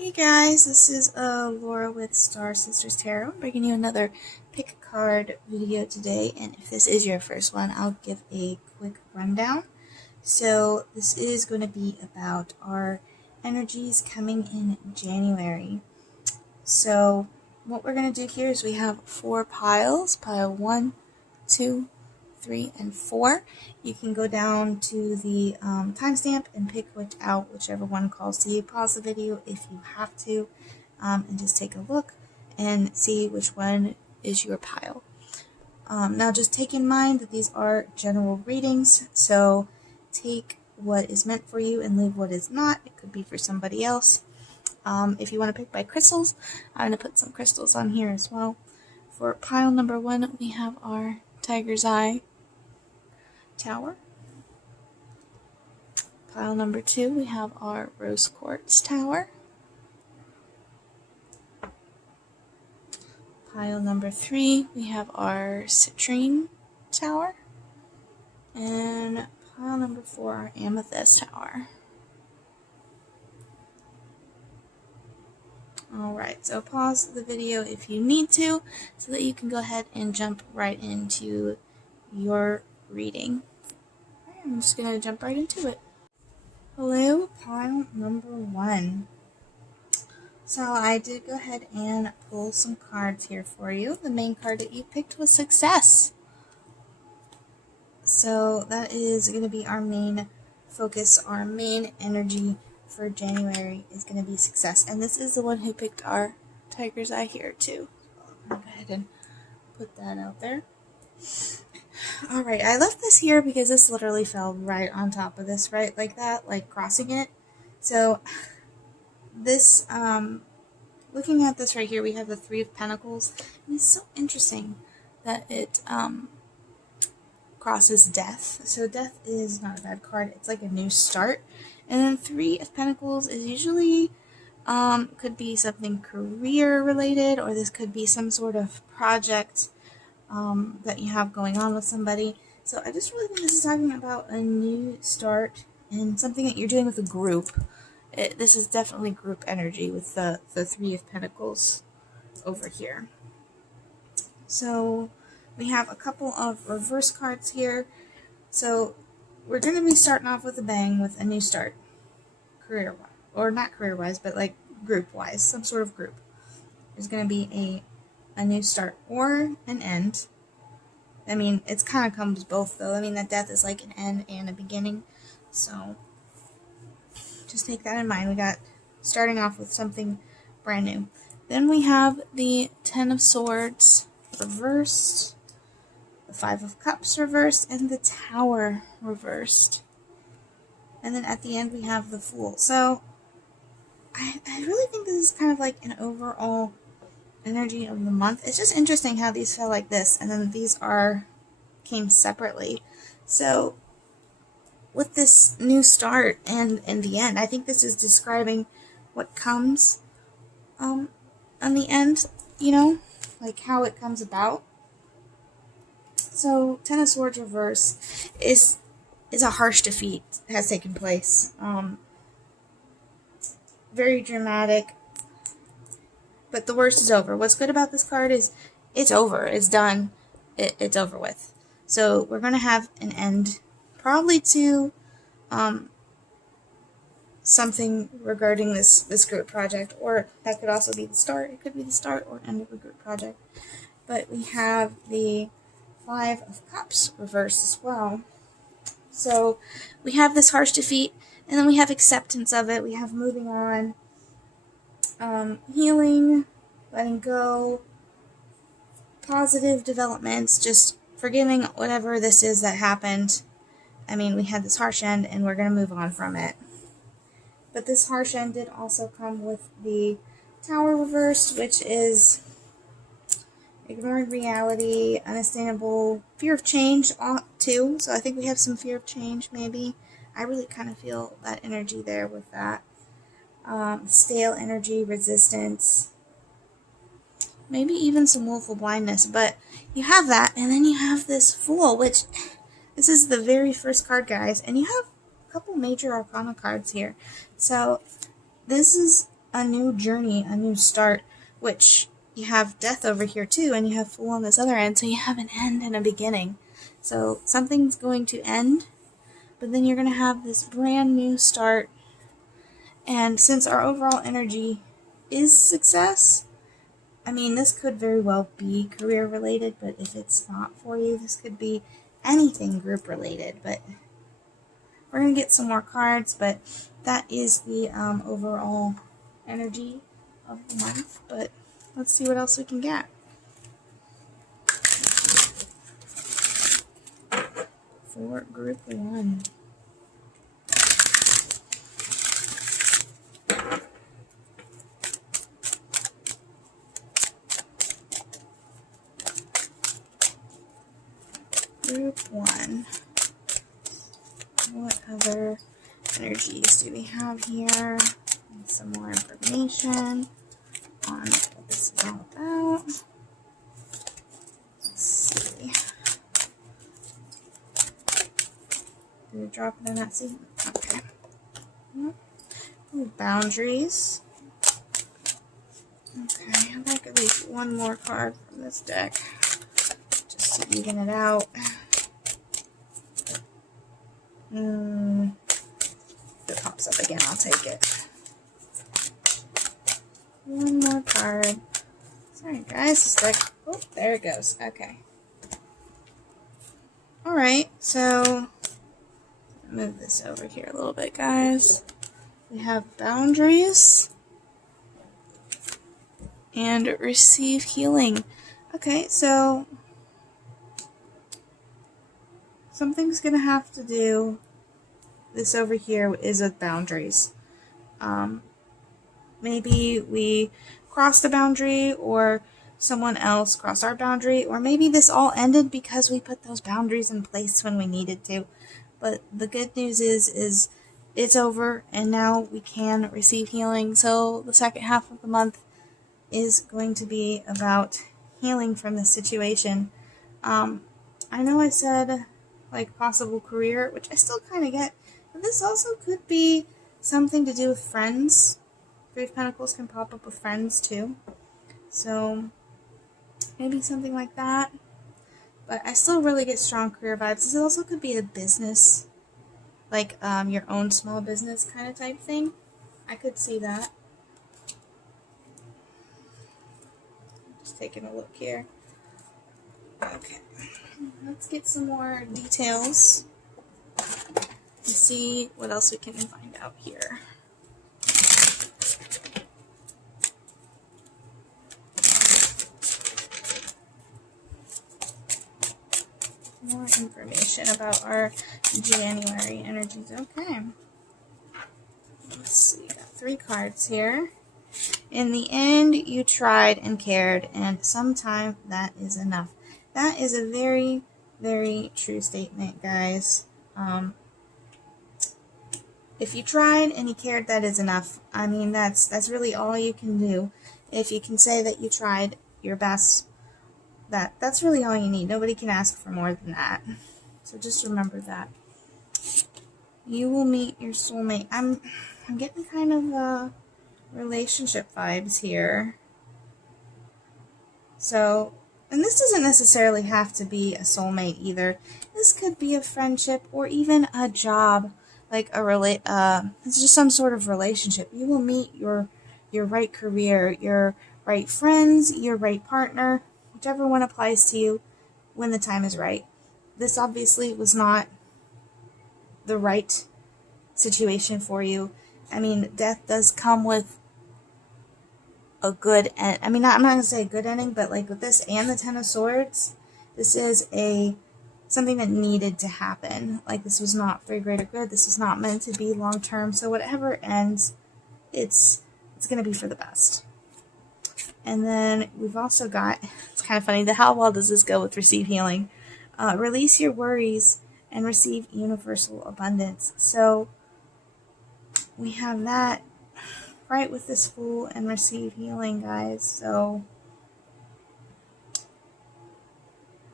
Hey guys, this is Laura with Star Sisters Tarot. I'm bringing you another pick a card video today, and if this is your first one, I'll give a quick rundown. So this is going to be about our energies coming in January. So what we're going to do here is we have 4 piles, pile 1, 2, 3, and 4. You can go down to the timestamp and pick out whichever one calls to you. Pause the video if you have to, and just take a look and see which one is your pile. Now just take in mind that these are general readings, so take what is meant for you and leave what is not. It could be for somebody else. If you want to pick by crystals, I'm going to put some crystals on here as well. For pile number 1, we have our Tiger's Eye Tower. Pile number 2, we have our Rose Quartz Tower. Pile number 3, we have our Citrine Tower. And pile number 4, our Amethyst Tower. Alright, so pause the video if you need to, so that you can go ahead and jump right into your reading. I'm just going to jump right into it. Hello, pile number 1. So I did go ahead and pull some cards here for you. The main card that you picked was Success. So that is going to be our main focus, our main energy for January is going to be Success. And this is the one who picked our Tiger's Eye here too. I'll go ahead and put that out there. Alright, I left this here because this literally fell right on top of this, right? Like that, like crossing it. So this, looking at this right here, we have the 3 of Pentacles. And it's so interesting that it crosses Death. So Death is not a bad card. It's like a new start. And then 3 of Pentacles is usually, could be something career related, or this could be some sort of project that you have going on with somebody. So I just really think this is talking about a new start and something that you're doing with a group. This is definitely group energy with the 3 of Pentacles over here. So we have a couple of reverse cards here. So we're going to be starting off with a bang with a new start, career-wise, or not career-wise, but like group-wise, some sort of group. There's going to be a new start or an end. I mean, it's kind of comes both though. I mean, that Death is like an end and a beginning. So just take that in mind. We got starting off with something brand new. Then we have the 10 of Swords reversed, the 5 of Cups reversed, and the Tower reversed. And then at the end we have the Fool. So I really think this is kind of like an overall energy of the month. It's just interesting how these fell like this, and then these came separately. So with this new start and in the end, I think this is describing what comes on the end, you know, like how it comes about. So 10 of Swords reverse is a harsh defeat that has taken place. Very dramatic. But the worst is over. What's good about this card is it's over. It's done. It's over with. So we're going to have an end, probably to something regarding this group project, or that could also be the start. It could be the start or end of a group project. But we have the 5 of Cups reversed as well. So we have this harsh defeat, and then we have acceptance of it. We have moving on. Healing, letting go, positive developments, just forgiving whatever this is that happened. I mean, we had this harsh end and we're going to move on from it. But this harsh end did also come with the Tower reversed, which is ignoring reality, unattainable, fear of change too. So I think we have some fear of change maybe. I really kind of feel that energy there with that. Stale energy, resistance, maybe even some willful blindness, but you have that, and then you have this Fool, which this is the very first card, guys, and you have a couple major arcana cards here. So this is a new journey, a new start, which you have death over here too, and you have Fool on this other end, so you have an end and a beginning. So something's going to end, but then you're going to have this brand new start. And since our overall energy is success, I mean, this could very well be career related, but if it's not for you, this could be anything group related. But we're going to get some more cards, but that is the overall energy of the month. But let's see what else we can get. For group 1. Group 1. What other energies do we have here? And some more information on what this is all about. Let's see. Did it drop it in that scene? Okay. Ooh, boundaries. Okay, I'd like at least one more card from this deck, just to even it out. If it pops up again, I'll take it. One more card. Sorry guys, this deck, oh, there it goes. Okay. Alright, so move this over here a little bit, guys. We have boundaries and receive healing. Okay, so something's gonna have to do. This over here is with boundaries. Maybe we crossed the boundary, or someone else crossed our boundary, or maybe this all ended because we put those boundaries in place when we needed to. But the good news is it's over, and now we can receive healing. So the second half of the month is going to be about healing from this situation. I know I said like possible career, which I still kind of get, but this also could be something to do with friends. Three of Pentacles can pop up with friends too, so maybe something like that. But I still really get strong career vibes. This also could be a business, like your own small business kind of type thing. I could see that. Just taking a look here. Okay, let's get some more details and see what else we can find out here. More information about our January energies. Okay. Let's see. Got 3 cards here. In the end, you tried and cared, and sometimes that is enough. That is a very, very true statement, guys. If you tried and you cared, that is enough. I mean, that's really all you can do. If you can say that you tried your best, that's really all you need. Nobody can ask for more than that. So just remember that. You will meet your soulmate. I'm getting kind of relationship vibes here. So, and this doesn't necessarily have to be a soulmate either. This could be a friendship or even a job, like it's just some sort of relationship. You will meet your right career, your right friends, your right partner, whichever one applies to you when the time is right. This obviously was not the right situation for you. I mean, death does come with a good end. I mean, I'm not going to say a good ending, but like with this and the Ten of Swords, this is something that needed to happen. Like, this was not for greater good. This is not meant to be long term. So whatever ends, it's going to be for the best. And then we've also got, it's kind of funny, how well does this go with receive healing? Release your worries and receive universal abundance. So we have that right with this Fool and receive healing, guys. So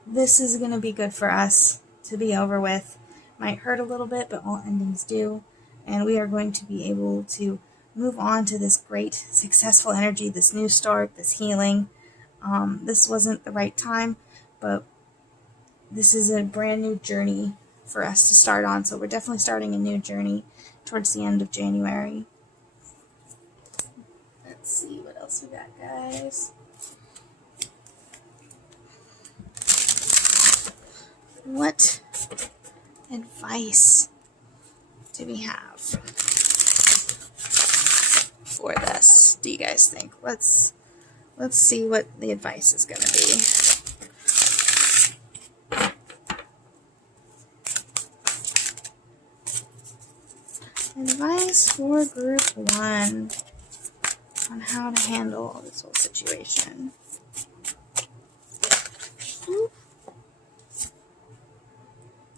this is going to be good for us to be over with. Might hurt a little bit, but all endings do. And we are going to be able to move on to this great, successful energy, this new start, this healing. This wasn't the right time, but this is a brand new journey for us to start on. So we're definitely starting a new journey towards the end of January. Let's see what else we got, guys. What advice do we have for this? Do you guys think? Let's see what the advice is going to be. Advice for group 1 on how to handle this whole situation.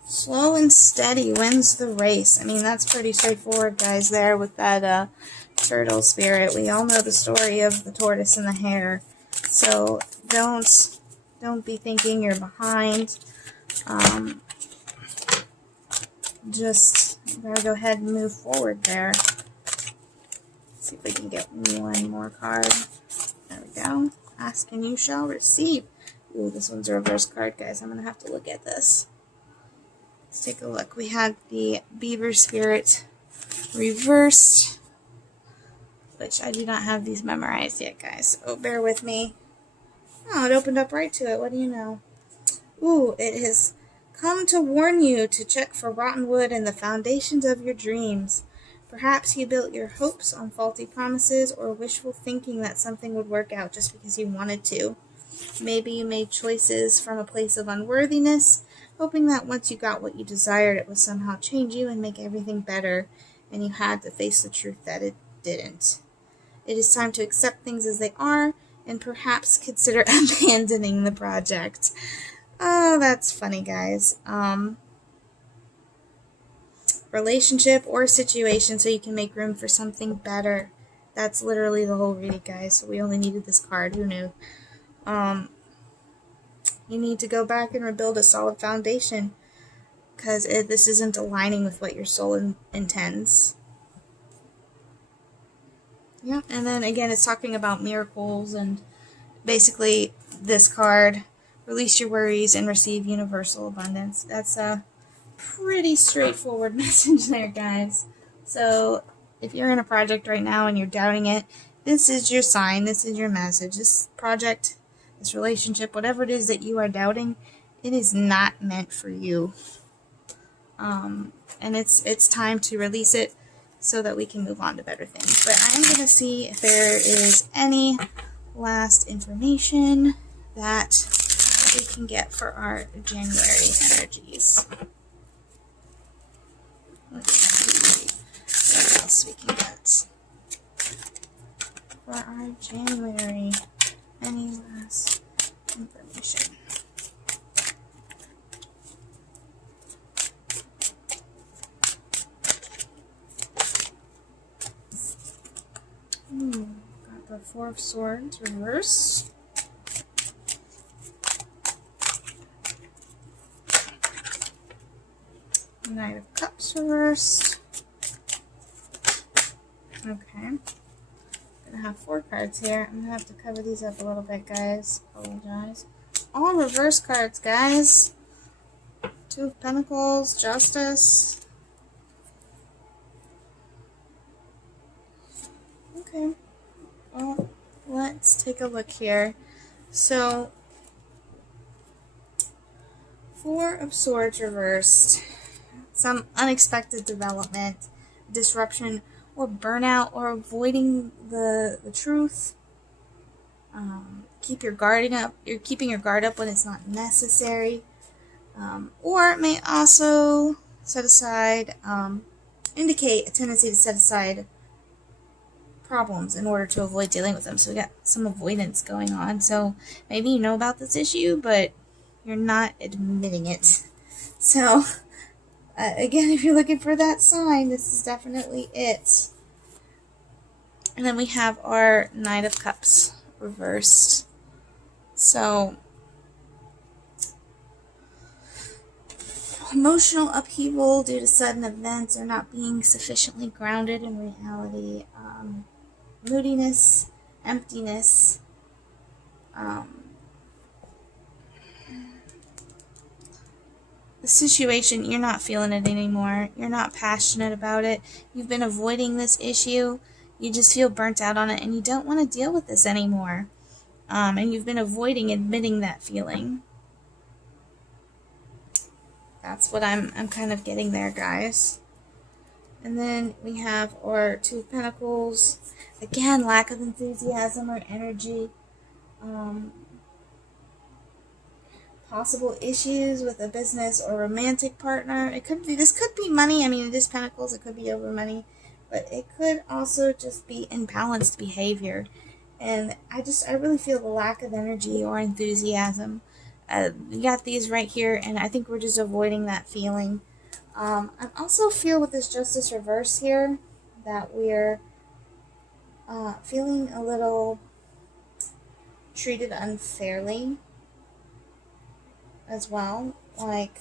Slow and steady wins the race. I mean, that's pretty straightforward, guys, there with that turtle spirit. We all know the story of the tortoise and the hare. So don't be thinking you're behind. Just gotta go ahead and move forward there. Let's see if we can get one more card. There we go. Ask and you shall receive. Ooh, this one's a reverse card, guys. I'm gonna have to look at this. Let's take a look. We had the beaver spirit reversed, which I do not have these memorized yet, guys. So bear with me. Oh, it opened up right to it. What do you know? Ooh, it has come to warn you to check for rotten wood in the foundations of your dreams. Perhaps you built your hopes on faulty promises or wishful thinking that something would work out just because you wanted to. Maybe you made choices from a place of unworthiness, hoping that once you got what you desired, it would somehow change you and make everything better, and you had to face the truth that it didn't. It is time to accept things as they are, and perhaps consider abandoning the project. Oh, that's funny, guys. Relationship or situation so you can make room for something better. That's literally the whole reading, guys. So we only needed this card. Who knew? You need to go back and rebuild a solid foundation because this isn't aligning with what your soul intends. Yeah, and then again, it's talking about miracles and basically this card, release your worries and receive universal abundance. That's a pretty straightforward message there, guys. So if you're in a project right now and you're doubting it, this is your sign, this is your message. This project, this relationship, whatever it is that you are doubting, it is not meant for you. And it's time to release it so that we can move on to better things. But I'm going to see if there is any last information that we can get for our January energies. Let's see what else we can get for our January. Any last information? Got the Four of Swords reversed. Knight of Cups reversed. Okay. Gonna have 4 cards here. I'm gonna have to cover these up a little bit, guys. Apologize. All reverse cards, guys. 2 of Pentacles, Justice. Okay. Well, let's take a look here. So, 4 of Swords reversed. Some unexpected development, disruption, or burnout, or avoiding the truth. Keep your guarding up. You're keeping your guard up when it's not necessary. Or it may also set aside, indicate a tendency to set aside problems in order to avoid dealing with them. So we got some avoidance going on. So maybe you know about this issue, but you're not admitting it. So again, if you're looking for that sign, this is definitely it. And then we have our Knight of Cups reversed. So emotional upheaval due to sudden events or not being sufficiently grounded in reality, moodiness, emptiness, the situation, you're not feeling it anymore, you're not passionate about it, you've been avoiding this issue, you just feel burnt out on it and you don't want to deal with this anymore, and you've been avoiding admitting that feeling. That's what I'm kind of getting there, guys. And then we have our Two of Pentacles. Again, lack of enthusiasm or energy. Possible issues with a business or romantic partner. It could be, this could be money. I mean, it is Pentacles. It could be over money. But it could also just be imbalanced behavior. And I really feel the lack of energy or enthusiasm. You got these right here, and I think we're just avoiding that feeling. I also feel with this Justice reverse here that we're feeling a little treated unfairly as well. Like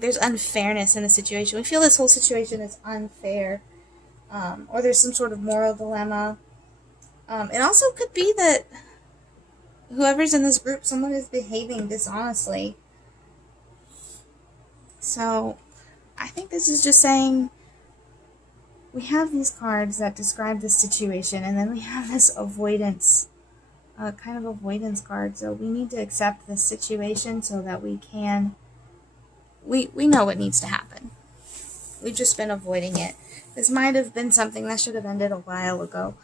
there's unfairness in the situation. We feel this whole situation is unfair, or there's some sort of moral dilemma. It also could be that whoever's in this group, someone is behaving dishonestly. So I think this is just saying we have these cards that describe this situation, and then we have this avoidance, kind of avoidance card. So we need to accept this situation so that we can, we know what needs to happen. We've just been avoiding it. This might have been something that should have ended a while ago,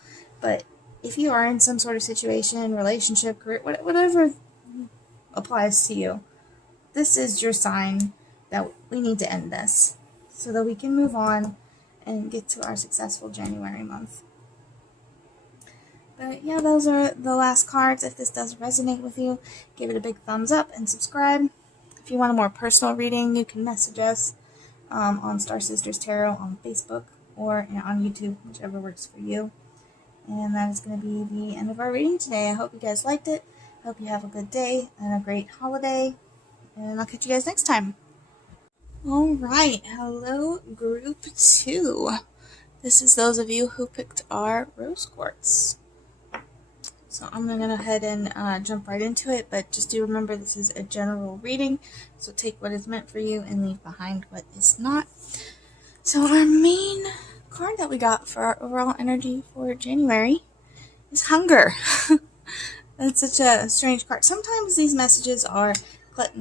but if you are in some sort of situation, relationship, career, whatever applies to you, this is your sign that we need to end this so that we can move on and get to our successful January month. But yeah, those are the last cards. If this does resonate with you, give it a big thumbs up and subscribe. If you want a more personal reading, you can message us on Star Sisters Tarot on Facebook or on YouTube, whichever works for you. And that is going to be the end of our reading today. I hope you guys liked it. I hope you have a good day and a great holiday. And I'll catch you guys next time. Alright, hello group 2. This is those of you who picked our rose quartz. So I'm going to go ahead and jump right into it, but just do remember this is a general reading, so take what is meant for you and leave behind what is not. So our main card that we got for our overall energy for January is hunger. That's such a strange card. Sometimes these messages are cut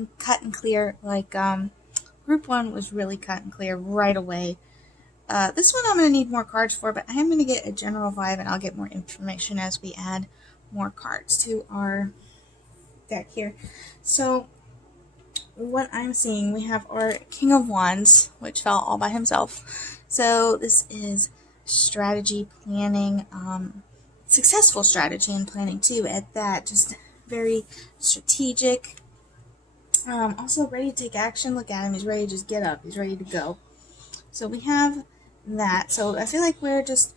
and clear, like group 1 was really cut and clear right away. This one I'm going to need more cards for, but I am going to get a general vibe, and I'll get more information as we add more cards to our deck here. So what I'm seeing, we have our King of Wands, which fell all by himself. So this is strategy, planning, successful strategy and planning too at that. Just very strategic. Also ready to take action. Look at him. He's ready to just get up. He's ready to go. So we have that. So I feel like we're just,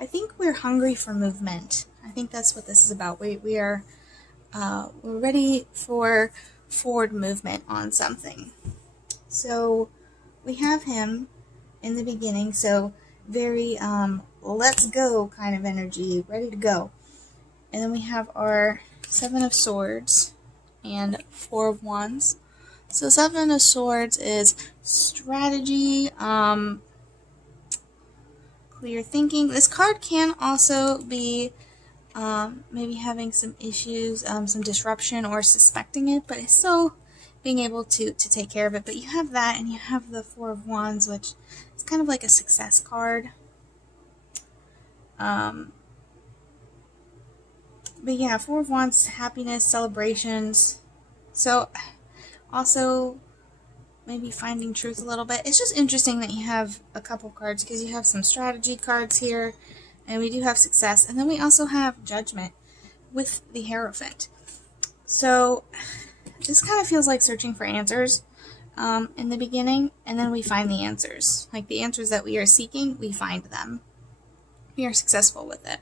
I think we're hungry for movement. I think that's what this is about. We're ready for forward movement on something. So we have him in the beginning. So very let's go kind of energy. Ready to go. And then we have our Seven of Swords and Four of Wands. So Seven of Swords is strategy, clear thinking. This card can also be maybe having some issues, some disruption or suspecting it, but it's still being able to take care of it. But you have that, and you have the Four of Wands, which is kind of like a success card. But yeah, Four of Wands, happiness, celebrations. So also maybe finding truth a little bit. It's just interesting that you have a couple cards, because you have some strategy cards here, and we do have success, and then we also have judgment with the Hierophant. So this kind of feels like searching for answers in the beginning, and then we find the answers. Like the answers that we are seeking, we find them. We are successful with it.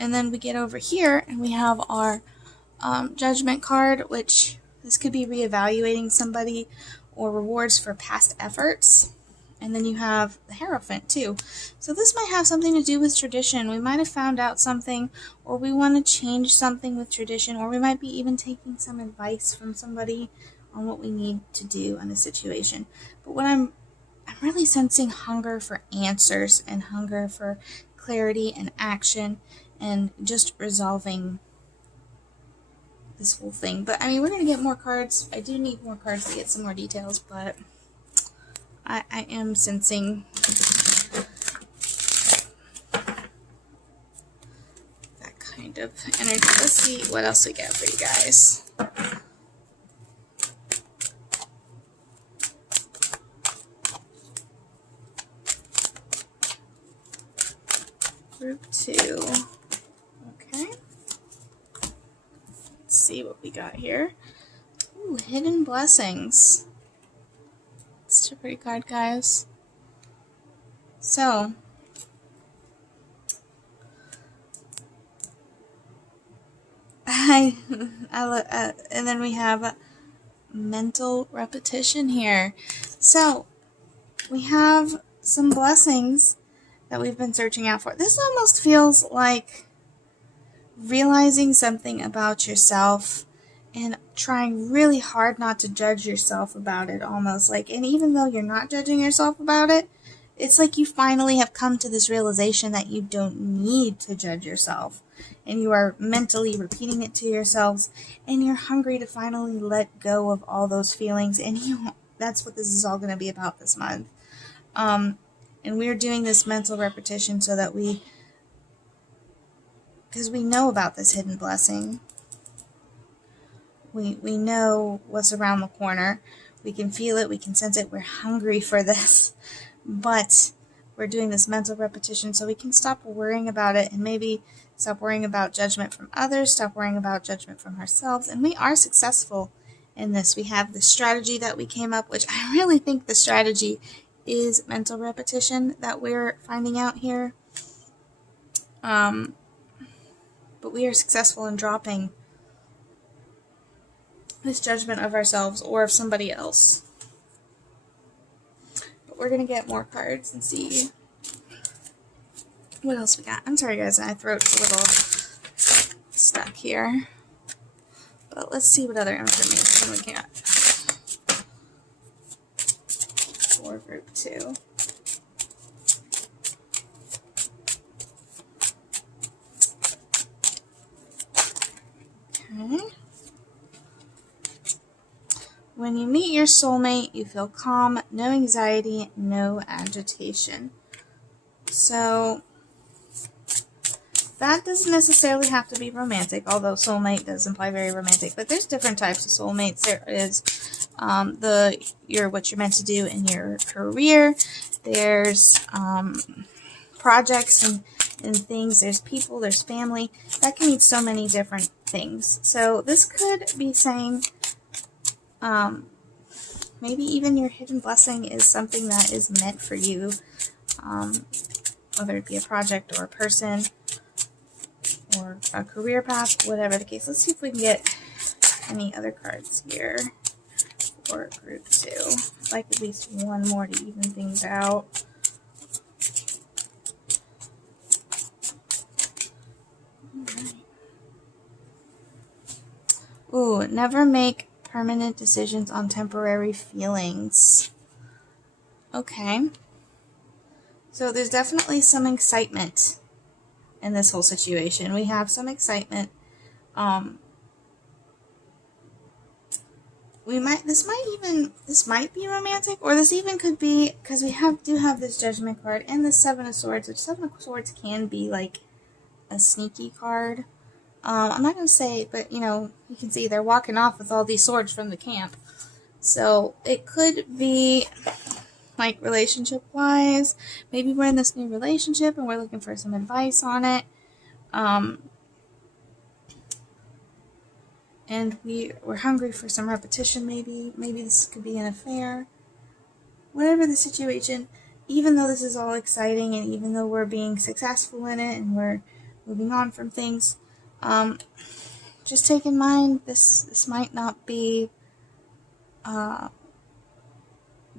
And then we get over here, and we have our Judgment card, which This could be reevaluating somebody or rewards for past efforts. And then you have the Hierophant too. So this might have something to do with tradition. We might have found out something, or we want to change something with tradition, or we might be even taking some advice from somebody on what we need to do in a situation. But what I'm really sensing hunger for answers and hunger for clarity and action and just resolving this whole thing. But I mean, we're going to get more cards. I do need more cards to get some more details, but I am sensing that kind of energy. Let's see what else we get for you guys. Group 2. Okay. Let's see what we got here. Ooh, Hidden Blessings. It's a pretty card, guys. So, and then we have mental repetition here. So, we have some blessings that we've been searching out for. This almost feels like realizing something about yourself and trying really hard not to judge yourself about it, almost like, and even though you're not judging yourself about it, it's like you finally have come to this realization that you don't need to judge yourself, and you are mentally repeating it to yourselves, and you're hungry to finally let go of all those feelings, and that's what this is all going to be about this month. And we're doing this mental repetition so that because we know about this hidden blessing. We know what's around the corner. We can feel it. We can sense it. We're hungry for this. But we're doing this mental repetition so we can stop worrying about it and maybe stop worrying about judgment from others, stop worrying about judgment from ourselves. And we are successful in this. We have the strategy that we came up, which I really think the strategy is mental repetition that we're finding out here. But we are successful in dropping this judgment of ourselves or of somebody else. But we're going to get more cards and see what else we got. I'm sorry, guys, my throat's a little stuck here. But let's see what other information we got for group 2. Okay. When you meet your soulmate, you feel calm, no anxiety, no agitation. So, that doesn't necessarily have to be romantic, although soulmate does imply very romantic. But there's different types of soulmates. There is what you're meant to do in your career. There's projects and things. There's people. There's family. That can mean so many different things. So this could be saying maybe even your hidden blessing is something that is meant for you, whether it be a project or a person or a career path, whatever the case. Let's see if we can get any other cards here for group 2. I'd like at least one more to even things out. Alright. Ooh, never make permanent decisions on temporary feelings. Okay. So there's definitely some excitement in this whole situation. We have some excitement. This might be romantic, or this even could be, because we do have this Judgment card and the Seven of Swords, which Seven of Swords can be like a sneaky card. I'm not going to say, but you can see they're walking off with all these swords from the camp. So it could be like relationship-wise. Maybe we're in this new relationship and we're looking for some advice on it. And we're hungry for some repetition, maybe. Maybe this could be an affair. Whatever the situation, even though this is all exciting and even though we're being successful in it and we're moving on from things, just take in mind this might not be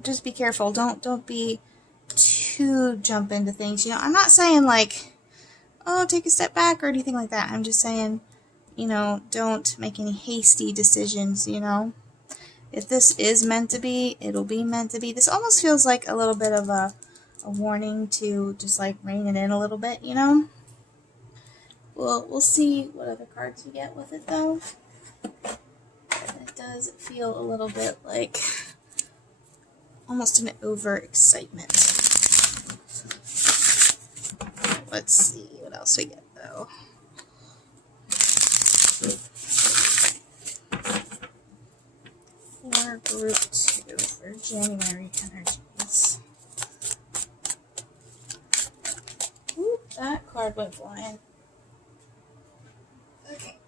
just be careful. Don't be too jump into things. You know, I'm not saying like, oh, take a step back or anything like that. I'm just saying, you know, don't make any hasty decisions, you know. If this is meant to be, it'll be meant to be. This almost feels like a little bit of a warning to just like rein it in a little bit, you know. We'll see what other cards we get with it though. It does feel a little bit like almost an overexcitement. Let's see what else we get though. For group 2 for January energies. Ooh, that card went flying. Okay.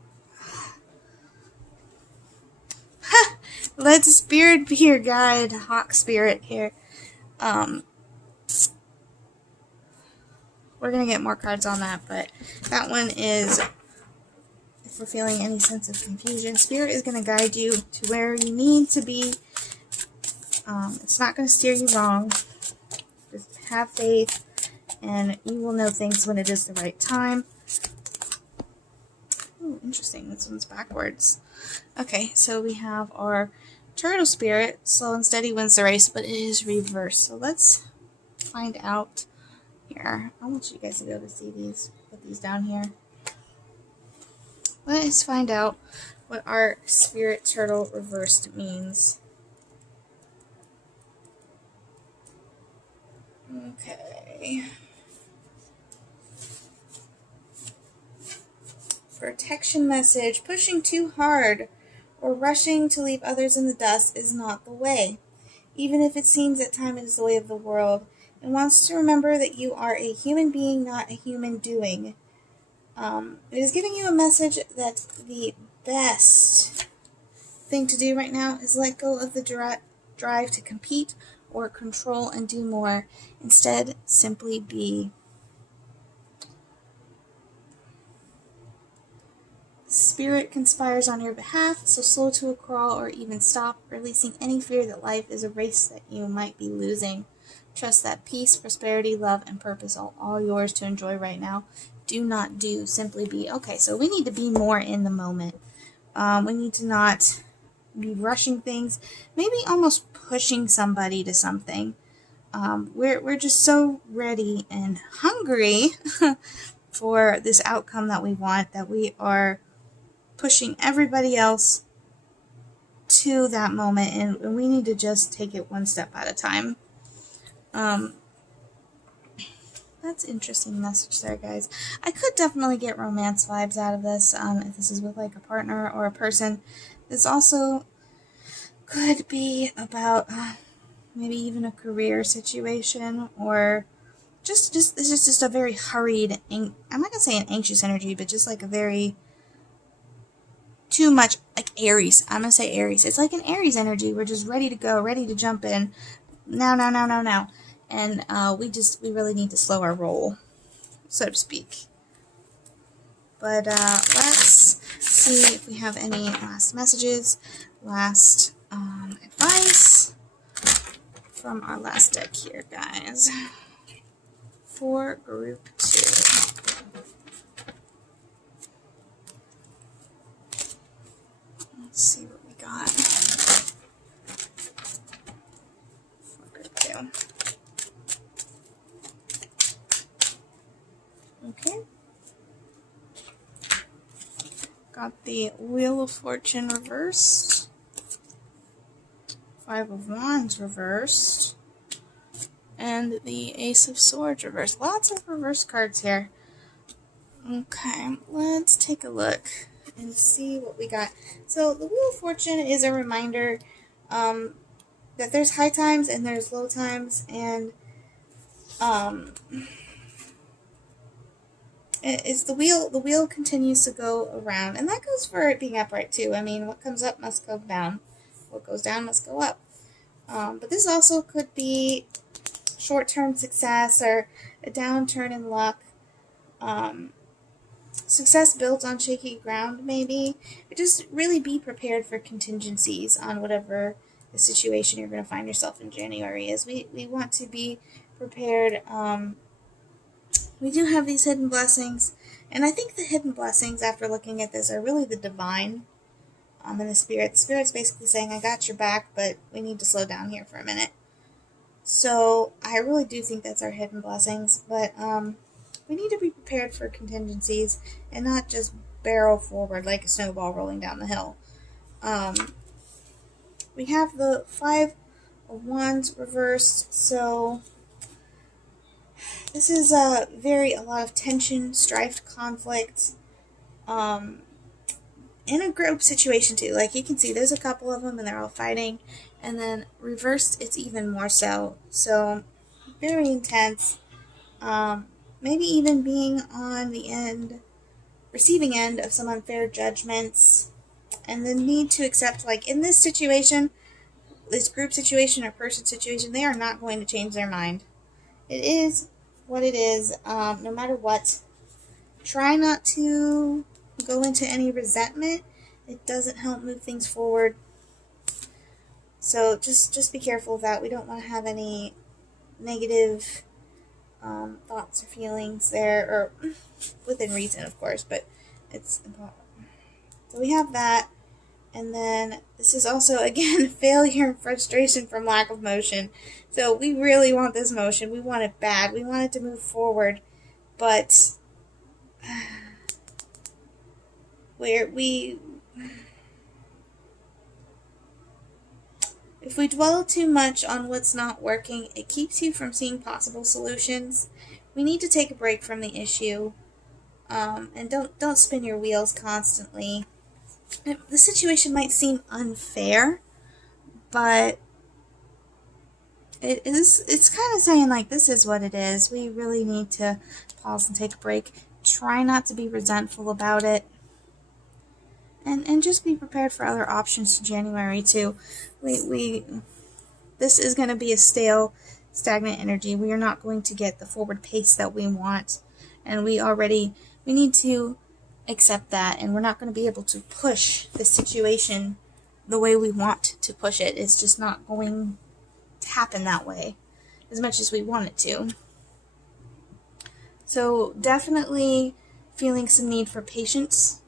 Let the spirit be your guide, Hawk Spirit here. We're going to get more cards on that, but that one is, if we're feeling any sense of confusion, Spirit is going to guide you to where you need to be. It's not going to steer you wrong. Just have faith, and you will know things when it is the right time. Ooh, interesting. This one's backwards. Okay, so we have our Turtle Spirit. Slow and steady wins the race, but it is reversed. So let's find out here. I want you guys to be able to see these. Put these down here. Let's find out what our Spirit Turtle reversed means. Okay. Protection message. Pushing too hard or rushing to leave others in the dust is not the way. Even if it seems at times it is the way of the world. It wants to remember that you are a human being, not a human doing. It is giving you a message that the best thing to do right now is let go of the drive to compete or control and do more. Instead, simply be. Spirit conspires on your behalf, so slow to a crawl or even stop, releasing any fear that life is a race that you might be losing. Trust that peace, prosperity, love, and purpose are all yours to enjoy right now. Do not do, simply be. Okay, so we need to be more in the moment. We need to not be rushing things, maybe almost pushing somebody to something. We're just so ready and hungry for this outcome that we want that we are pushing everybody else to that moment, and we need to just take it one step at a time. That's interesting message there, guys. I could definitely get romance vibes out of this, if this is with like a partner or a person. This also could be about maybe even a career situation, or just this is just a very hurried, I'm not gonna say an anxious energy, but just like a very too much, like Aries. I'm gonna say Aries. It's like an Aries energy. We're just ready to go, ready to jump in. Now. And we really need to slow our roll, so to speak. But let's see if we have any last messages, last advice from our last deck here, guys. For group 2. Let's see what we got for group 2. Okay. Got the Wheel of Fortune reversed. 5 of Wands reversed. And the Ace of Swords reversed. Lots of reverse cards here. Okay, let's take a look and see what we got. So the Wheel of Fortune is a reminder that there's high times and there's low times, and it's the wheel continues to go around, and that goes for it being upright too. I mean, what comes up must go down, what goes down must go up. But this also could be short-term success or a downturn in luck. Success built on shaky ground, maybe. Just really be prepared for contingencies on whatever the situation you're going to find yourself in January is. We want to be prepared. We do have these hidden blessings, and I think the hidden blessings, after looking at this, are really the divine and the spirit. The spirit's basically saying, I got your back, but we need to slow down here for a minute. So I really do think that's our hidden blessings, but we need to be prepared for contingencies and not just barrel forward like a snowball rolling down the hill. We have the Five of Wands reversed, so this is a lot of tension, strife, conflict, in a group situation too. Like you can see, there's a couple of them and they're all fighting, and then reversed, it's even more so. So very intense. Maybe even being on the receiving end of some unfair judgments, and the need to accept, like in this situation, this group situation or person situation, they are not going to change their mind. It is what it is, no matter what. Try not to go into any resentment. It doesn't help move things forward. So just be careful of that. We don't want to have any negative thoughts or feelings there, or within reason, of course, but it's important. So we have that, and then this is also, again, failure and frustration from lack of motion. So we really want this motion. We want it bad. We want it to move forward, but if we dwell too much on what's not working, it keeps you from seeing possible solutions. We need to take a break from the issue, and don't spin your wheels constantly. The situation might seem unfair, but it's kind of saying, like, this is what it is. We really need to pause and take a break. Try not to be resentful about it. And just be prepared for other options in January too. This is going to be a stale, stagnant energy. We are not going to get the forward pace that we want, and we need to accept that, and we're not going to be able to push the situation the way we want to push it. It's just not going to happen that way as much as we want it to. So definitely feeling some need for patience,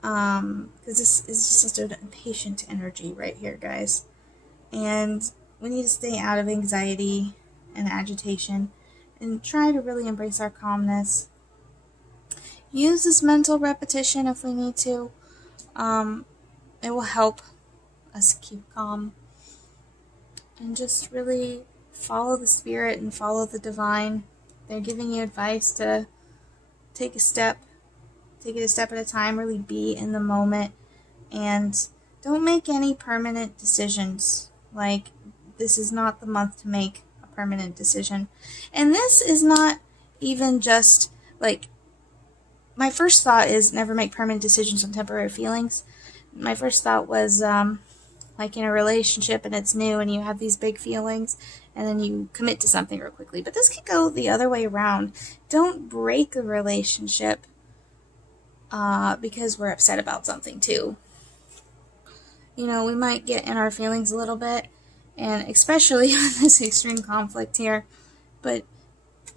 because this is just an impatient energy right here, guys. And we need to stay out of anxiety and agitation and try to really embrace our calmness. Use this mental repetition if we need to. It will help us keep calm. And just really follow the spirit and follow the divine. They're giving you advice to take it a step at a time, really be in the moment, and don't make any permanent decisions. Like, this is not the month to make a permanent decision. And this is not even just, like, my first thought is never make permanent decisions on temporary feelings. My first thought was, like in a relationship and it's new and you have these big feelings and then you commit to something real quickly. But this could go the other way around. Don't break a relationship because we're upset about something too. You know, we might get in our feelings a little bit, and especially with this extreme conflict here, but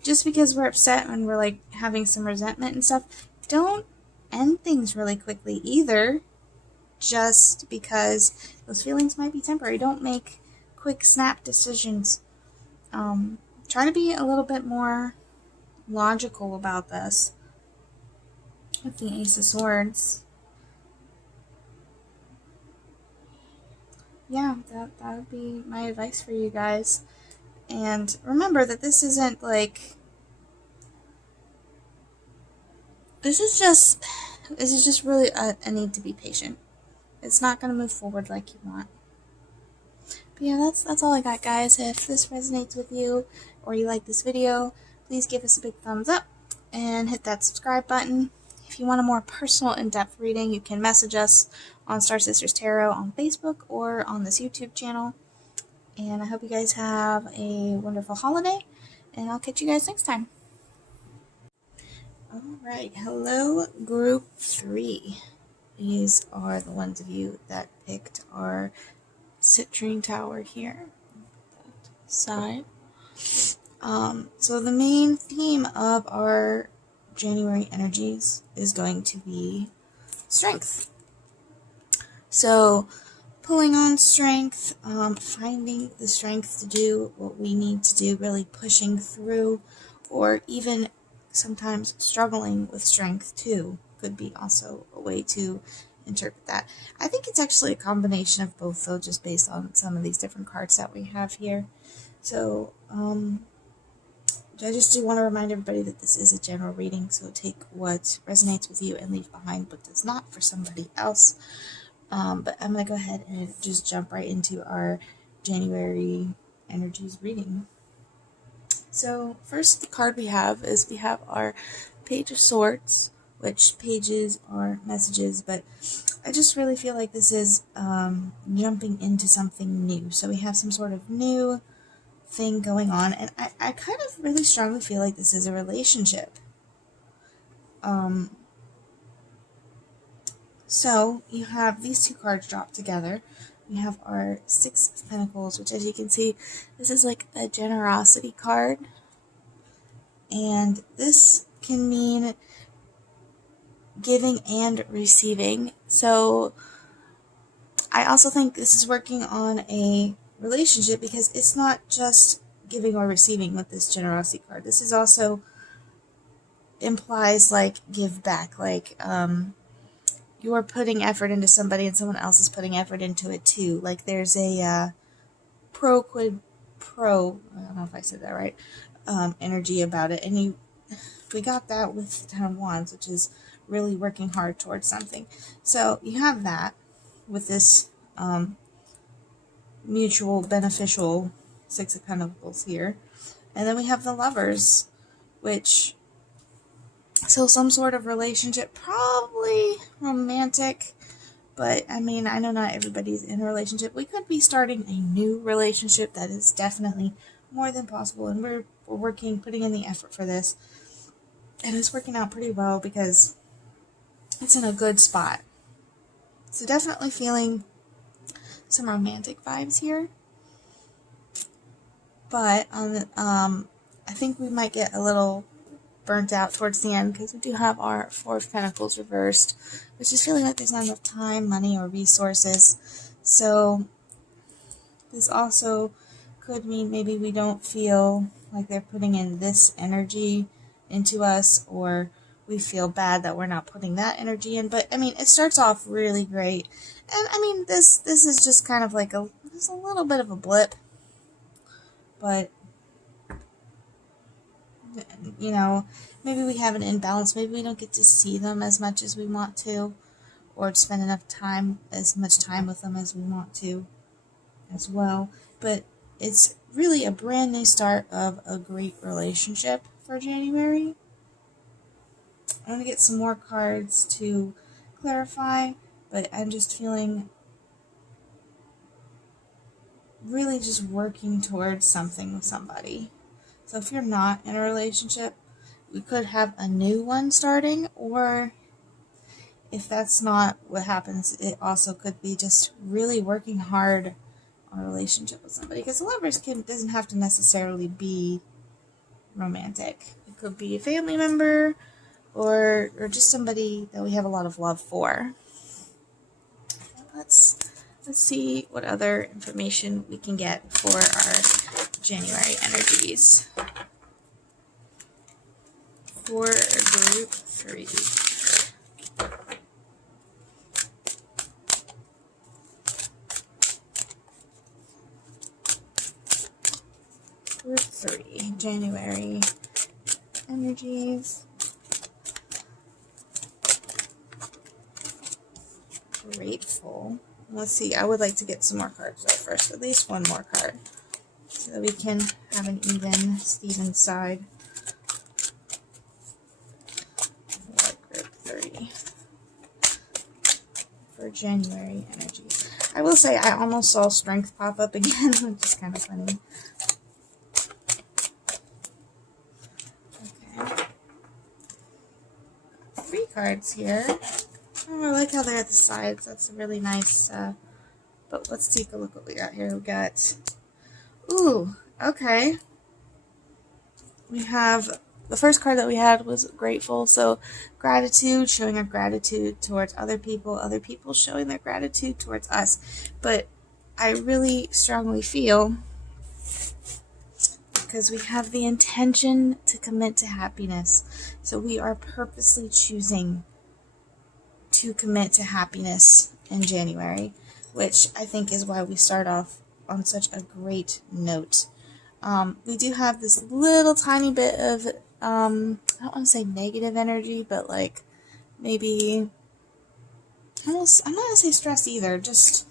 just because we're upset and we're like having some resentment and stuff, don't end things really quickly either, just because those feelings might be temporary. Don't make quick snap decisions. Try to be a little bit more logical about this. With the Ace of Swords, yeah, that would be my advice for you guys. And remember that this is just really a need to be patient. It's not going to move forward like you want. But yeah, that's all I got, guys. If this resonates with you or you like this video, please give us a big thumbs up and hit that subscribe button. If you want a more personal, in-depth reading, you can message us on Star Sisters Tarot on Facebook or on this YouTube channel. And I hope you guys have a wonderful holiday, and I'll catch you guys next time. Alright, hello group 3. These are the ones of you that picked our citrine tower here. Side. So the main theme of our January energies is going to be strength. So pulling on strength, finding the strength to do what we need to do, really pushing through, or even sometimes struggling with strength too could be also a way to interpret that. I think it's actually a combination of both though, just based on some of these different cards that we have here. So I just do want to remind everybody that this is a general reading, so take what resonates with you and leave behind what does not for somebody else. But I'm going to go ahead and just jump right into our January energies reading. So first the card we have our Page of Swords, which pages are messages, but I just really feel like this is jumping into something new. So we have some sort of new thing going on, and I kind of really strongly feel like this is a relationship. So you have these two cards dropped together. We have our Six of Pentacles, which as you can see, this is like a generosity card. And this can mean giving and receiving. So I also think this is working on a relationship because it's not just giving or receiving with this generosity card. This is also implies like give back, like you're putting effort into somebody and someone else is putting effort into it too. Like there's a quid pro, I don't know if I said that right, energy about it. And we got that with the Ten of Wands, which is really working hard towards something. So you have that with this mutual beneficial Six of Pentacles here. And then we have the Lovers, which, so some sort of relationship, probably romantic, but I mean, I know not everybody's in a relationship. We could be starting a new relationship. That is definitely more than possible, and we're working, putting in the effort for this, and it's working out pretty well because it's in a good spot. So definitely feeling some romantic vibes here, but I think we might get a little burnt out towards the end because we do have our Four of Pentacles reversed, which is feeling like there's not enough time, money, or resources. So this also could mean maybe we don't feel like they're putting in this energy into us, or we feel bad that we're not putting that energy in. But I mean, it starts off really great, and I mean this is just kind of like just a little bit of a blip, but you know, maybe we have an imbalance. Maybe we don't get to see them as much as we want to, or spend as much time with them as we want to as well. But it's really a brand new start of a great relationship for January. I'm going to get some more cards to clarify, but I'm just feeling really just working towards something with somebody. So if you're not in a relationship, we could have a new one starting, or if that's not what happens, it also could be just really working hard on a relationship with somebody. Because the Lovers doesn't have to necessarily be romantic. It could be a family member, or just somebody that we have a lot of love for. Let's see what other information we can get for our January energies. For group 3. Group 3, January energies. Grateful. Let's see, I would like to get some more cards though first, at least one more card, so that we can have an even Steven side. Group 3 for January energies. I will say I almost saw Strength pop up again, which is kind of funny. Okay. 3 cards here. Oh, I like how they're at the sides. That's a really nice But let's take a look what we got here. We got, ooh, okay. We have, the first card that we had was grateful. So gratitude, showing our gratitude towards other people showing their gratitude towards us. But I really strongly feel, because we have the intention to commit to happiness. So we are purposely choosing to commit to happiness in January, which I think is why we start off on such a great note. We do have this little tiny bit of, I don't want to say negative energy, but like maybe, I'm not going to say stress either, just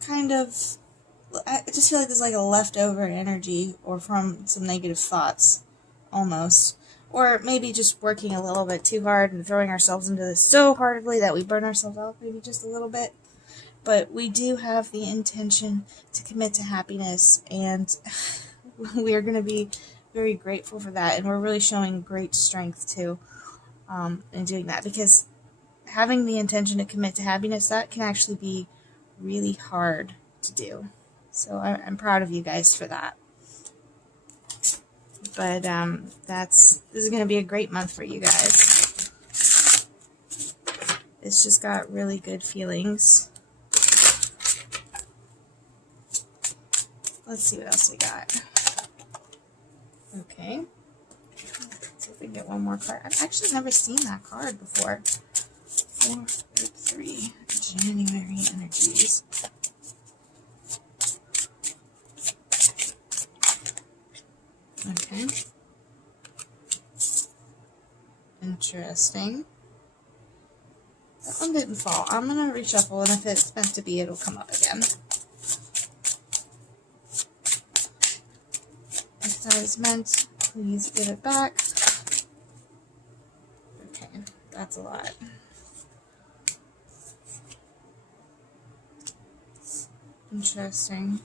kind of, I just feel like there's like a leftover energy or from some negative thoughts, almost. Or maybe just working a little bit too hard and throwing ourselves into this so heartedly that we burn ourselves out maybe just a little bit. But we do have the intention to commit to happiness, and we are going to be very grateful for that. And we're really showing great strength too in doing that, because having the intention to commit to happiness, that can actually be really hard to do. So I'm proud of you guys for that. But this is going to be a great month for you guys. It's just got really good feelings. Let's see what else we got. Okay. Let's see if we can get one more card. I've actually never seen that card before. 4, 3, January energies. Okay. Interesting. That one didn't fall. I'm going to reshuffle, and if it's meant to be, it'll come up again. If that is meant, please give it back. Okay, that's a lot. Interesting.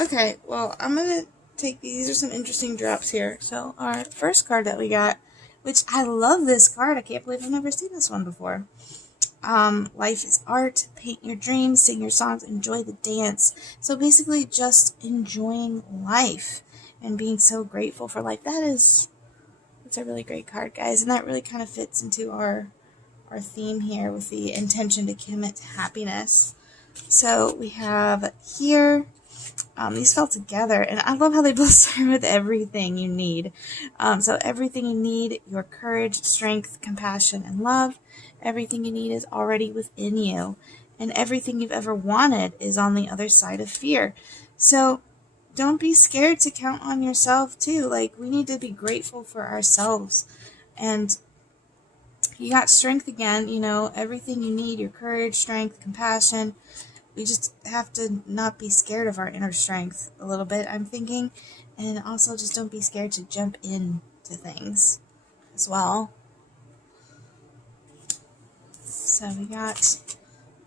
Okay, well, I'm going to take these are some interesting drops here. So our first card that we got, which I love this card. I can't believe I've never seen this one before. Life is art. Paint your dreams, sing your songs, enjoy the dance. So basically just enjoying life and being so grateful for life. That's a really great card, guys. And that really kind of fits into our theme here with the intention to commit to happiness. So we have here, these fell together, and I love how they both start with everything you need. So everything you need, your courage, strength, compassion, and love, everything you need is already within you. And everything you've ever wanted is on the other side of fear. So don't be scared to count on yourself too. Like, we need to be grateful for ourselves. And you got strength again, everything you need, your courage, strength, compassion. We just have to not be scared of our inner strength a little bit, I'm thinking. And also just don't be scared to jump into things as well. So we got,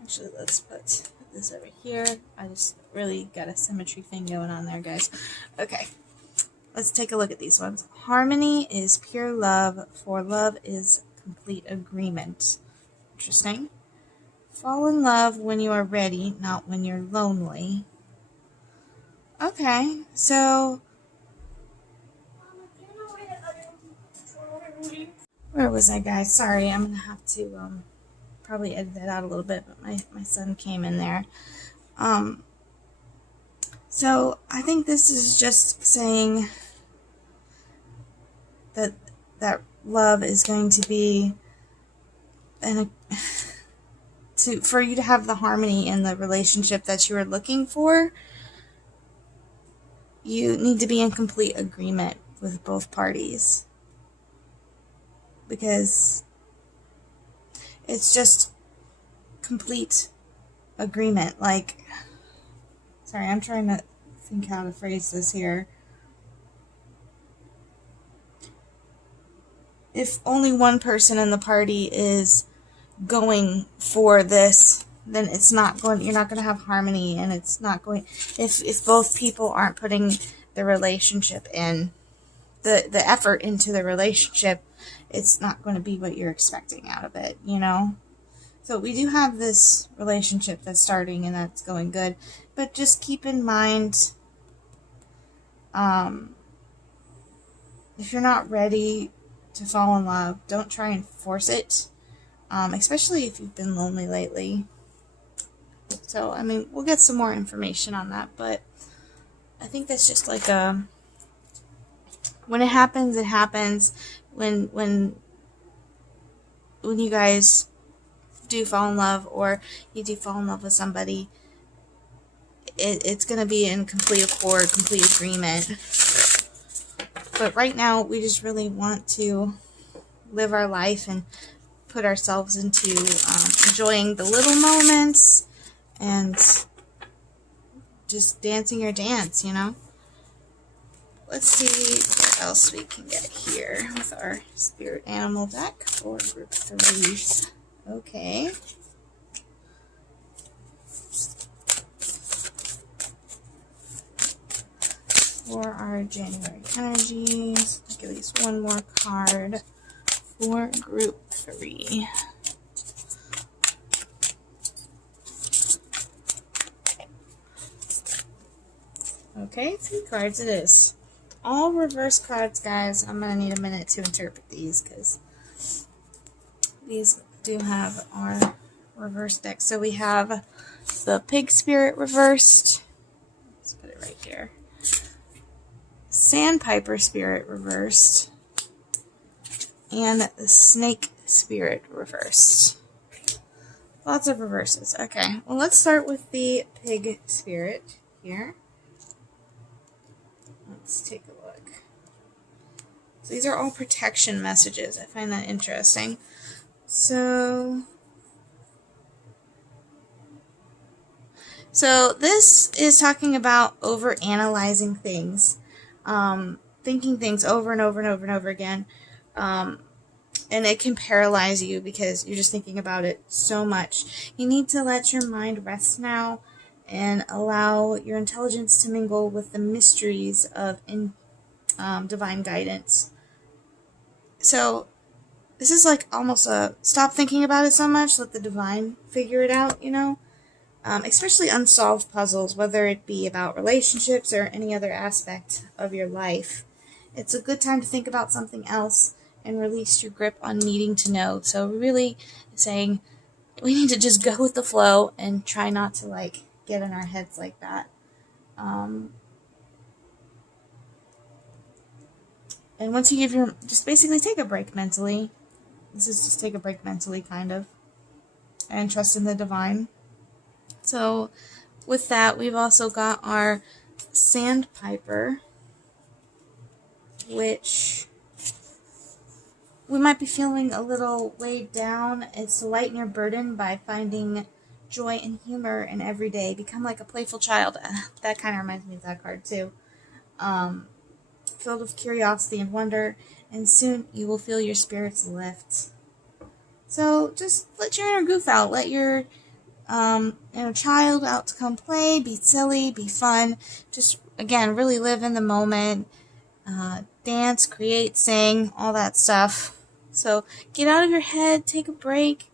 actually let's put this over here. I just really got a symmetry thing going on there, guys. Okay, let's take a look at these ones. Harmony is pure love, for love is complete agreement. Interesting. Fall in love when you are ready, not when you're lonely. Okay, so where was I, guys? Sorry, I'm gonna have to probably edit that out a little bit, but my son came in there. So I think this is just saying that love is going to be for you to have the harmony in the relationship that you are looking for. You need to be in complete agreement with both parties, because it's just complete agreement. Like, sorry, I'm trying to think how to phrase this here. If only one person in the party is going for this, then you're not going to have harmony, and it's not going, if both people aren't putting the relationship in, the effort into the relationship, it's not going to be what you're expecting out of it, you know? So we do have this relationship that's starting and that's going good, but just keep in mind, if you're not ready to fall in love, don't try and force it, especially if you've been lonely lately. So, I mean, we'll get some more information on that, but I think that's just like when it happens, it happens. When you guys do fall in love, or you do fall in love with somebody, it's going to be in complete accord, complete agreement. But right now, we just really want to live our life and put ourselves into enjoying the little moments and just dancing your dance, you know? Let's see what else we can get here with our spirit animal deck for group 3. Okay. For our January energies, let's give these one more card for group 3. Okay, 3 cards it is. All reverse cards, guys. I'm going to need a minute to interpret these because these do have our reverse deck. So we have the pig spirit reversed. Let's put it right here. Sandpiper spirit reversed. And the snake spirit reversed. Lots of reverses. Okay, well, let's start with the pig spirit here. Let's take a look. So these are all protection messages. I find that interesting. So this is talking about over-analyzing things, thinking things over and over and over and over again, and it can paralyze you because you're just thinking about it so much. You need to let your mind rest now and allow your intelligence to mingle with the mysteries of divine guidance. So this is like almost a stop thinking about it so much, let the divine figure it out, you know? Especially unsolved puzzles, whether it be about relationships or any other aspect of your life. It's a good time to think about something else and release your grip on needing to know. So really saying we need to just go with the flow and try not to like get in our heads like that. And once you give just basically take a break mentally. This is just take a break mentally, kind of, and trust in the divine. So with that, we've also got our sandpiper, which we might be feeling a little weighed down. It's to lighten your burden by finding joy and humor in every day. Become like a playful child. That kind of reminds me of that card too. Filled with curiosity and wonder, and soon you will feel your spirits lift. So just let your inner goof out. Let your inner child out to come play, be silly, be fun. Just, again, really live in the moment. Dance, create, sing, all that stuff. So get out of your head, take a break.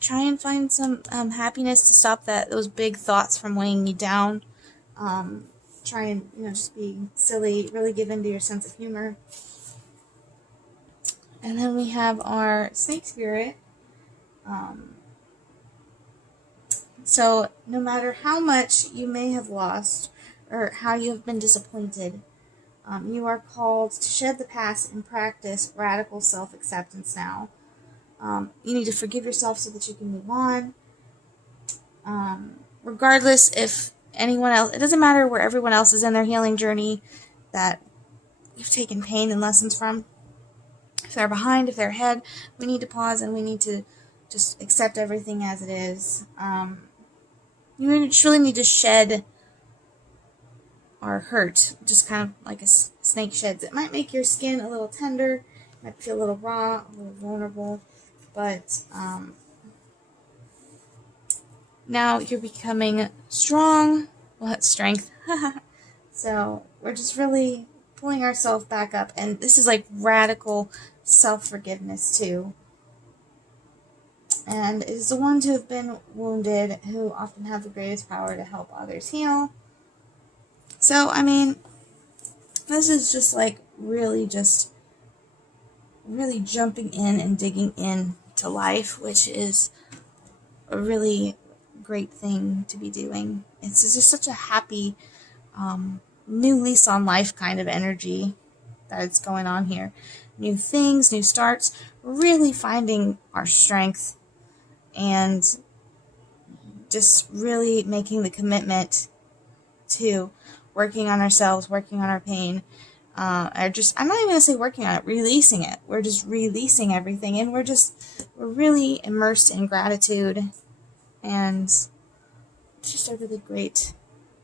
Try and find some happiness to stop those big thoughts from weighing you down. Try and, just be silly, really give into your sense of humor. And then we have our snake spirit. So no matter how much you may have lost or how you have been disappointed, you are called to shed the past and practice radical self-acceptance now. You need to forgive yourself so that you can move on. Regardless if anyone else, it doesn't matter where everyone else is in their healing journey that you've taken pain and lessons from. If they're behind, if they're ahead, we need to pause and we need to just accept everything as it is. You truly need to shed our hurt, just kind of like a snake sheds. It might make your skin a little tender, might feel a little raw, a little vulnerable, but now you're becoming strong. Well, that's strength. So we're just really pulling ourselves back up. And this is like radical self-forgiveness too. And it is the ones who have been wounded who often have the greatest power to help others heal. So, I mean, this is just like really jumping in and digging in to life, which is a really great thing to be doing. It's just such a happy, new lease on life kind of energy that's going on here. New things, new starts, really finding our strength and just really making the commitment to working on ourselves, working on our pain, I'm not even going to say working on it, releasing it. We're just releasing everything, and we're really immersed in gratitude, and it's just a really great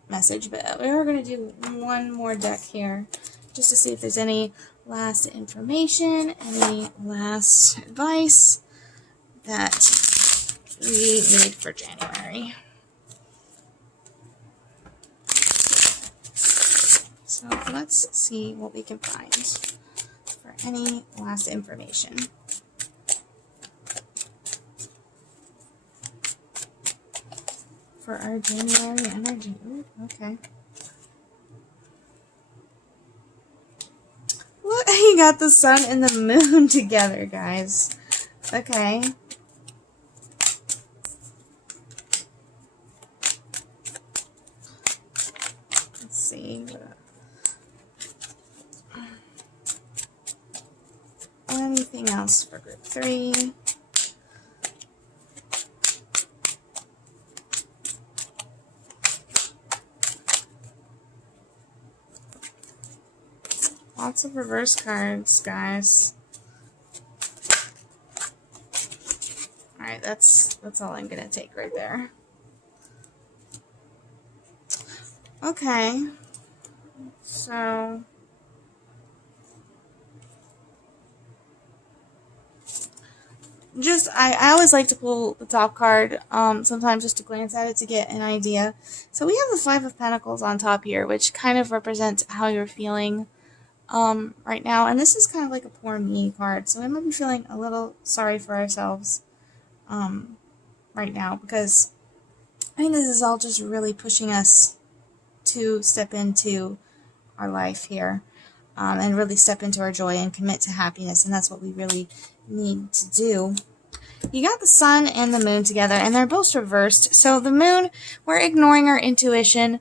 message. But we are going to do one more deck here, just to see if there's any last information, any last advice that we need for January. So let's see what we can find for any last information. For our January energy. Ooh, okay. Look, you got the sun and the moon together, guys. Okay. Let's see. Anything else for group 3? Lots of reverse cards, guys. Alright, that's all I'm gonna take right there. Okay. So I always like to pull the top card, sometimes just to glance at it to get an idea. So we have the Five of Pentacles on top here, which kind of represents how you're feeling right now. And this is kind of like a poor me card, so we might be feeling a little sorry for ourselves right now, because I think this is all just really pushing us to step into our life here, and really step into our joy and commit to happiness, and that's what we really need to do. You got the sun and the moon together, and they're both reversed. So the moon, we're ignoring our intuition,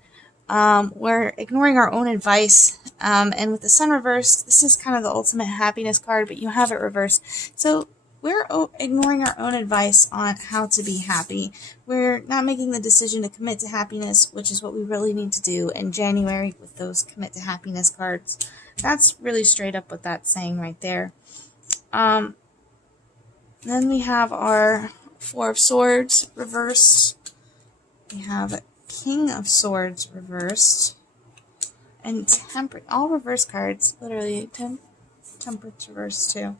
we're ignoring our own advice, and with the sun reversed, this is kind of the ultimate happiness card, but you have it reversed. So we're ignoring our own advice on how to be happy. We're not making the decision to commit to happiness, which is what we really need to do in January with those commit to happiness cards. That's really straight up what that's saying right there. Then we have our Four of Swords reversed. We have King of Swords reversed. And Temperance. All reverse cards. Literally, Temperance reversed too.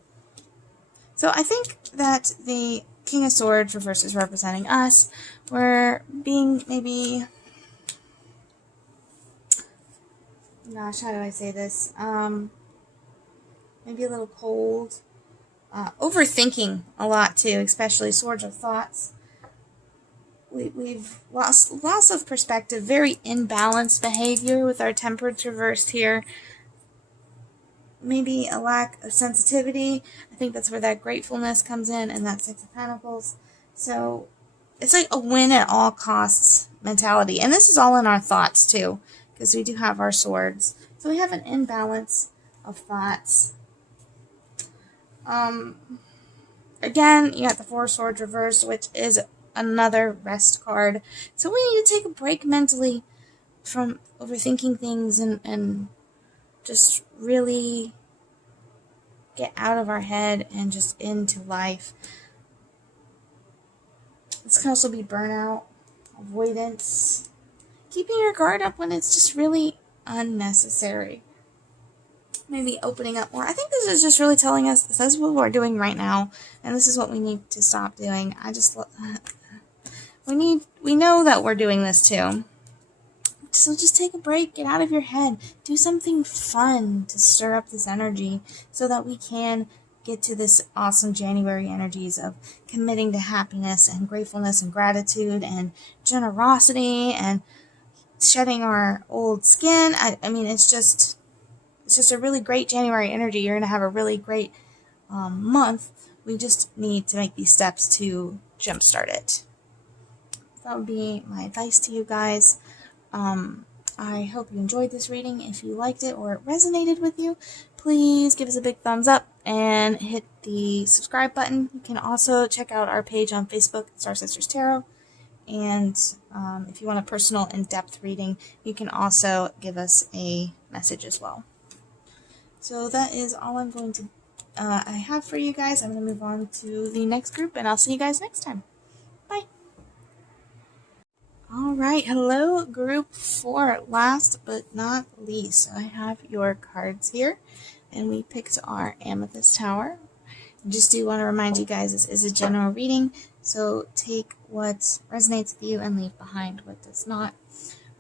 So I think that the King of Swords reversed is representing us. We're being maybe... Gosh, how do I say this? Maybe a little cold. Overthinking a lot too, especially Swords of Thoughts. We've loss of perspective, very imbalanced behavior with our Temperance reversed here. Maybe a lack of sensitivity. I think that's where that gratefulness comes in, and that Six of Pentacles. So it's like a win at all costs mentality. And this is all in our thoughts too, because we do have our swords. So we have an imbalance of thoughts. Again, you got the Four of Swords reversed, which is another rest card. So we need to take a break mentally from overthinking things and just really get out of our head and just into life. This can also be burnout, avoidance, keeping your guard up when it's just really unnecessary. Maybe opening up more. I think this is just really telling us this is what we're doing right now, and this is what we need to stop doing. We know that we're doing this too. So just take a break, get out of your head, do something fun to stir up this energy so that we can get to this awesome January energies of committing to happiness and gratefulness and gratitude and generosity and shedding our old skin. I mean, it's just a really great January energy. You're going to have a really great month. We just need to make these steps to jumpstart it. That would be my advice to you guys. I hope you enjoyed this reading. If you liked it or it resonated with you, please give us a big thumbs up and hit the subscribe button. You can also check out our page on Facebook, Star Sisters Tarot. And if you want a personal in-depth reading, you can also give us a message as well. So that is all I'm going to I have for you guys. I'm going to move on to the next group, and I'll see you guys next time. Bye. All right, hello, group 4. Last but not least, I have your cards here, and we picked our Amethyst Tower. I just do want to remind you guys this is a general reading, so take what resonates with you and leave behind what does not.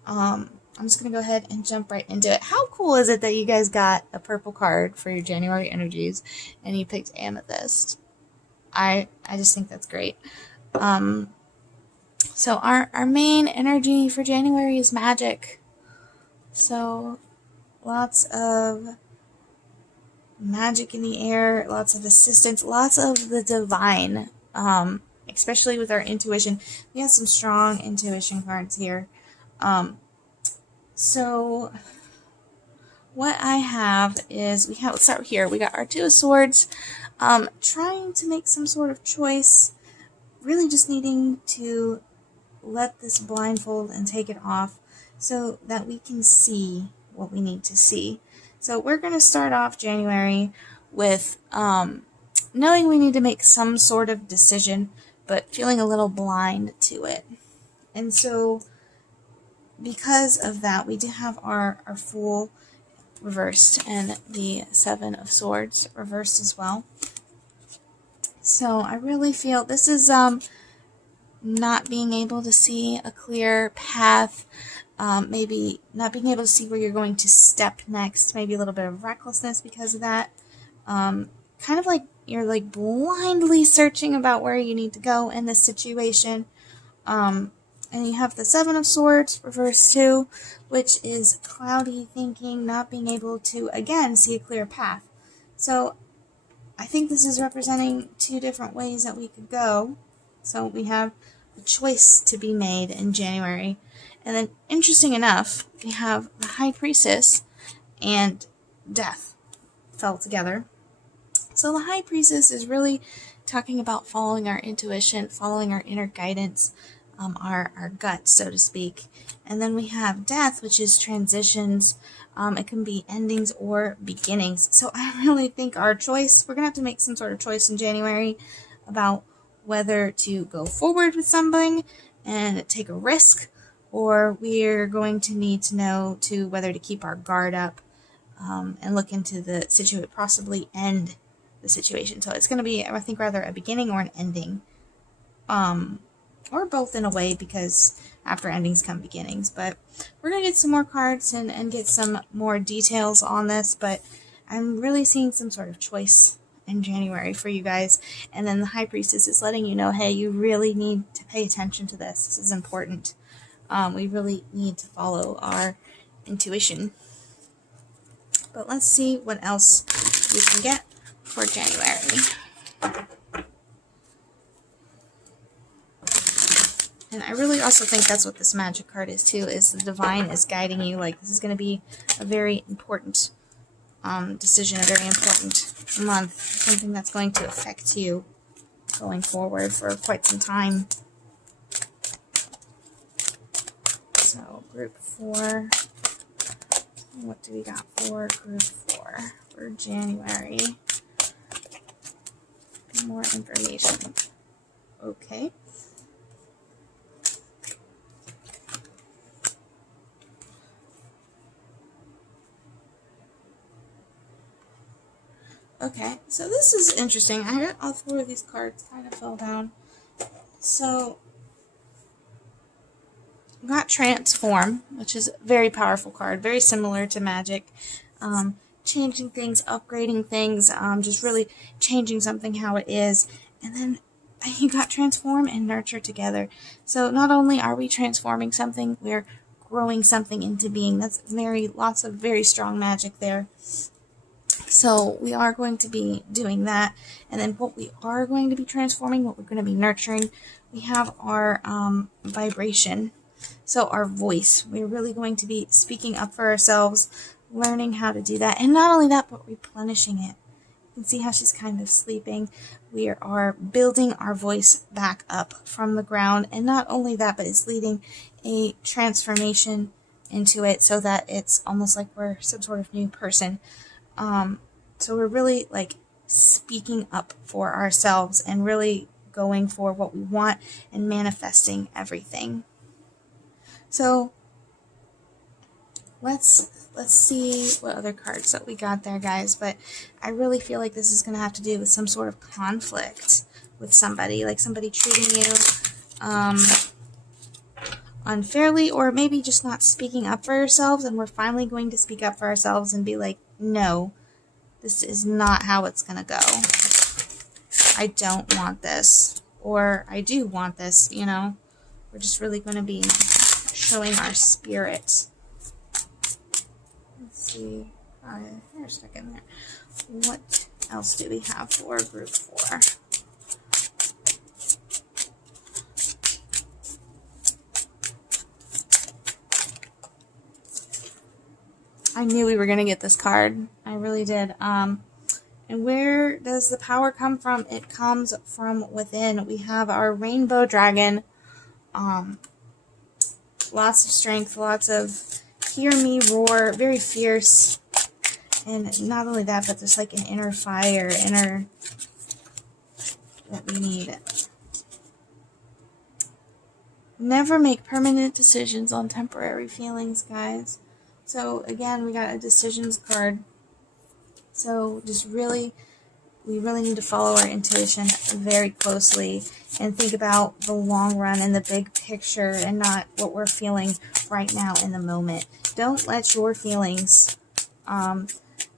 I'm just going to go ahead and jump right into it. How cool is it that you guys got a purple card for your January energies and you picked Amethyst? I just think that's great. So our main energy for January is magic. So lots of magic in the air, lots of assistance, lots of the divine, especially with our intuition. We have some strong intuition cards here. So what I have is, let's start here. We got our Two of Swords, trying to make some sort of choice, really just needing to let this blindfold and take it off so that we can see what we need to see. So we're going to start off January with knowing we need to make some sort of decision, but feeling a little blind to it. And so because of that, we do have our Fool reversed and the Seven of Swords reversed as well. So I really feel this is not being able to see a clear path, maybe not being able to see where you're going to step next, maybe a little bit of recklessness because of that. Kind of like you're like blindly searching about where you need to go in this situation. And you have the Seven of Swords reversed too, which is cloudy thinking, not being able to, again, see a clear path. So I think this is representing two different ways that we could go. So we have a choice to be made in January. And then, interesting enough, we have the High Priestess and Death fell together. So the High Priestess is really talking about following our intuition, following our inner guidance, our gut, so to speak. And then we have Death, which is transitions. It can be endings or beginnings. So I really think our choice, we're going to have to make some sort of choice in January about whether to go forward with something and take a risk, or we're going to need to know whether to keep our guard up and look into the situation, possibly end the situation. So it's going to be, I think, rather a beginning or an ending. Or both in a way, because after endings come beginnings. But we're going to get some more cards and get some more details on this. But I'm really seeing some sort of choice in January for you guys. And then the High Priestess is letting you know, hey, you really need to pay attention to this. This is important. We really need to follow our intuition. But let's see what else we can get for January. And I really also think that's what this magic card is too, is the divine is guiding you. Like, this is going to be a very important decision, a very important month, something that's going to affect you going forward for quite some time. So, group 4. What do we got for group 4 for January? More information. Okay. Okay, so this is interesting. I got all 4 of these cards kind of fell down. So, we got Transform, which is a very powerful card, very similar to Magic. Changing things, upgrading things, just really changing something how it is. And then you got Transform and Nurture together. So not only are we transforming something, we're growing something into being. That's lots of very strong magic there. So we are going to be doing that. And then what we are going to be transforming, what we're going to be nurturing, we have our vibration. So our voice. We're really going to be speaking up for ourselves, learning how to do that. And not only that, but replenishing it. You can see how she's kind of sleeping. We are building our voice back up from the ground. And not only that, but it's leading a transformation into it so that it's almost like we're some sort of new person. So we're really like speaking up for ourselves and really going for what we want and manifesting everything. So let's see what other cards that we got there, guys. But I really feel like this is going to have to do with some sort of conflict with somebody, like somebody treating you unfairly, or maybe just not speaking up for yourselves, and we're finally going to speak up for ourselves and be like, no, this is not how it's going to go. I don't want this, or I do want this, you know. We're just really going to be showing our spirit. Let's see. Hair stuck in there. What else do we have for group 4? I knew we were going to get this card. I really did. And where does the power come from? It comes from within. We have our rainbow dragon. Lots of strength, lots of hear me roar, very fierce. And not only that, but just like an inner fire, that we need. Never make permanent decisions on temporary feelings, guys. So again, we got a decisions card. So just really, we really need to follow our intuition very closely and think about the long run and the big picture and not what we're feeling right now in the moment. Don't let your feelings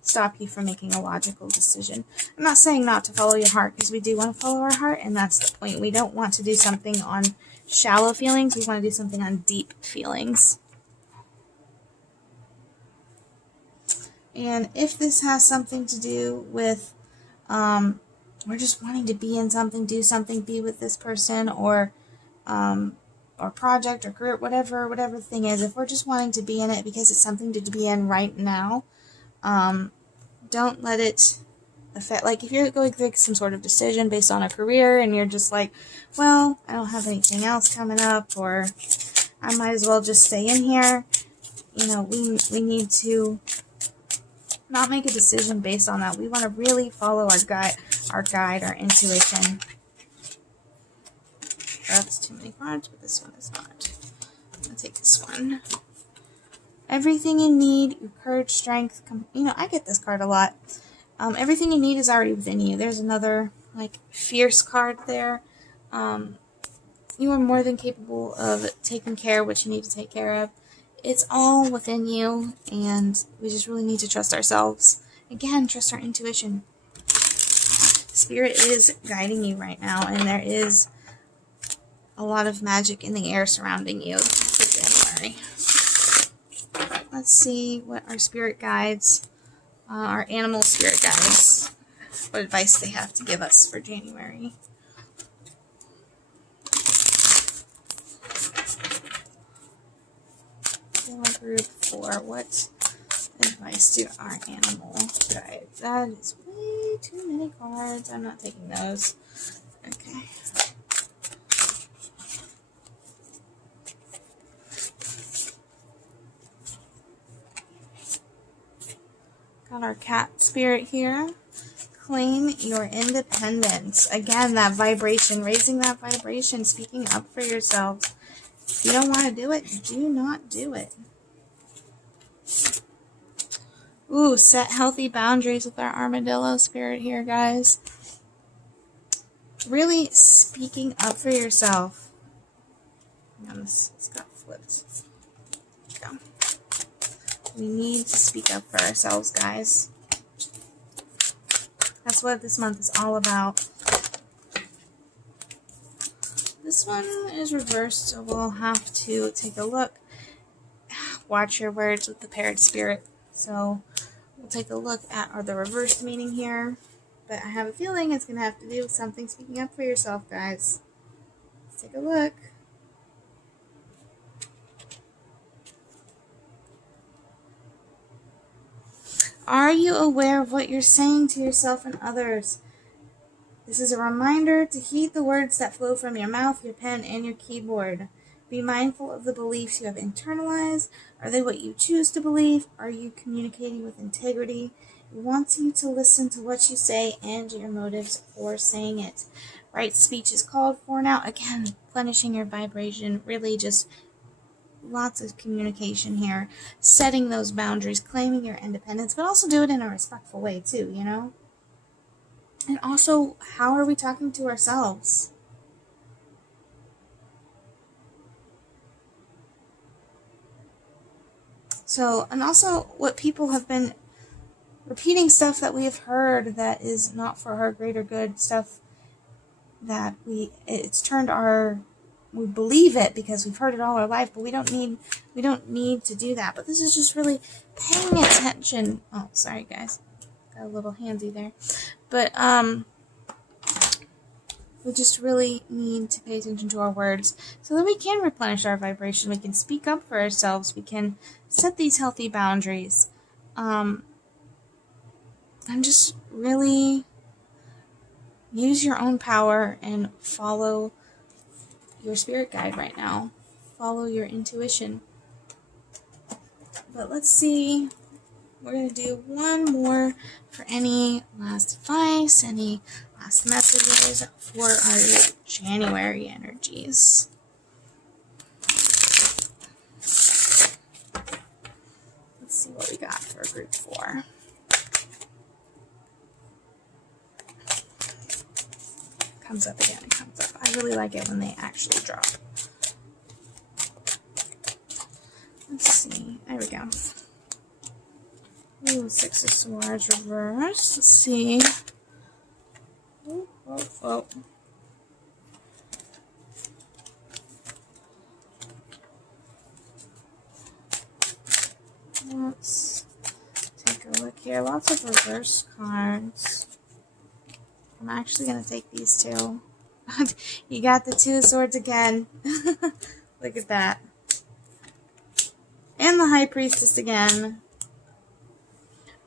stop you from making a logical decision. I'm not saying not to follow your heart, because we do want to follow our heart, and that's the point. We don't want to do something on shallow feelings. We want to do something on deep feelings. And if this has something to do with we're just wanting to be in something, do something, be with this person, or project or career, whatever the thing is, if we're just wanting to be in it because it's something to be in right now, don't let it affect, like if you're going through some sort of decision based on a career and you're just like, well, I don't have anything else coming up, or I might as well just stay in here, you know, we need to not make a decision based on that. We want to really follow our guide, our intuition. That's too many cards, but this one is not. I'm going to take this one. Everything you need, your courage, strength, you know, I get this card a lot. Everything you need is already within you. There's another, like, fierce card there. You are more than capable of taking care of what you need to take care of. It's all within you, and we just really need to trust ourselves. Again, trust our intuition. Spirit is guiding you right now, and there is a lot of magic in the air surrounding you for January. Let's see what our spirit guides, our animal spirit guides, what advice they have to give us for January. Group 4, what advice do our animal guides? That is way too many cards. I'm not taking those. Okay. Got our cat spirit here. Claim your independence. Again, that vibration, raising that vibration, speaking up for yourselves. If you don't want to do it, do not do it. Ooh, set healthy boundaries with our armadillo spirit here, guys. Really speaking up for yourself. It's got flipped. Go. We need to speak up for ourselves, guys. That's what this month is all about. This one is reversed, so we'll have to take a look. Watch your words with the paired spirit. So we'll take a look at the reverse meaning here. But I have a feeling it's going to have to do with something speaking up for yourself, guys. Let's take a look. Are you aware of what you're saying to yourself and others? This is a reminder to heed the words that flow from your mouth, your pen, and your keyboard. Be mindful of the beliefs you have internalized. Are they what you choose to believe? Are you communicating with integrity? It wants you to listen to what you say and your motives for saying it. Right speech is called for now. Again, replenishing your vibration, really just lots of communication here. Setting those boundaries, claiming your independence, but also do it in a respectful way too, you know? And also, how are we talking to ourselves? So, and also what people have been repeating, stuff that we have heard that is not for our greater good, stuff that it's turned we believe it because we've heard it all our life, but we don't need to do that. But this is just really paying attention. Oh, sorry guys. Got a little handsy there. But we just really need to pay attention to our words so that we can replenish our vibration. We can speak up for ourselves. We can set these healthy boundaries. And just really use your own power and follow your spirit guide right now. Follow your intuition. But let's see. We're going to do one more for any last advice, any last messages for our January energies. Let's see what we got for group 4. Comes up again, it comes up. I really like it when they actually drop. Let's see. There we go. Ooh, 6 of Swords reverse. Let's see. Oh, oh, oh. Let's take a look here. Lots of reverse cards. I'm actually going to take these two. You got the 2 of Swords again. Look at that. And the High Priestess again.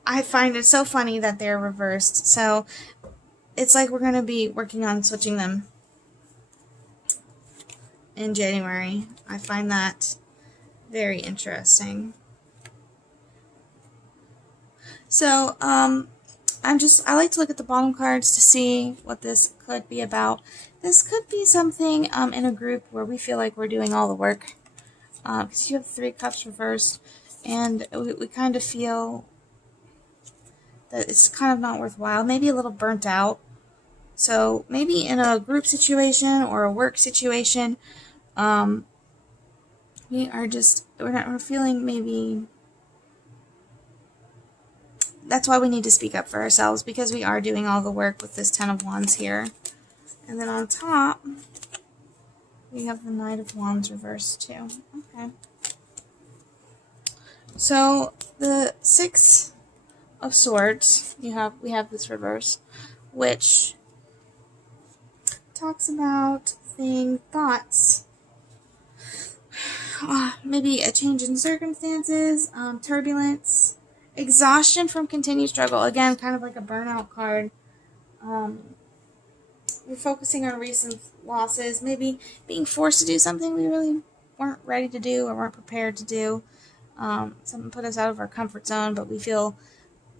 I find it so funny that they're reversed. So it's like we're going to be working on switching them in January. I find that very interesting. So, I like to look at the bottom cards to see what this could be about. This could be something in a group where we feel like we're doing all the work. Because you have 3 cups reversed, and we kind of feel that it's kind of not worthwhile, maybe a little burnt out. So maybe in a group situation or a work situation, we're feeling maybe. That's why we need to speak up for ourselves, because we are doing all the work with this 10 of Wands here. And then on top, we have the Knight of Wands reversed too. Okay. So the 6 of Swords, we have this reverse, which talks about thoughts, maybe a change in circumstances, turbulence, exhaustion from continued struggle. Again, kind of like a burnout card. We're focusing on recent losses, maybe being forced to do something we really weren't ready to do or weren't prepared to do. Something put us out of our comfort zone, but we feel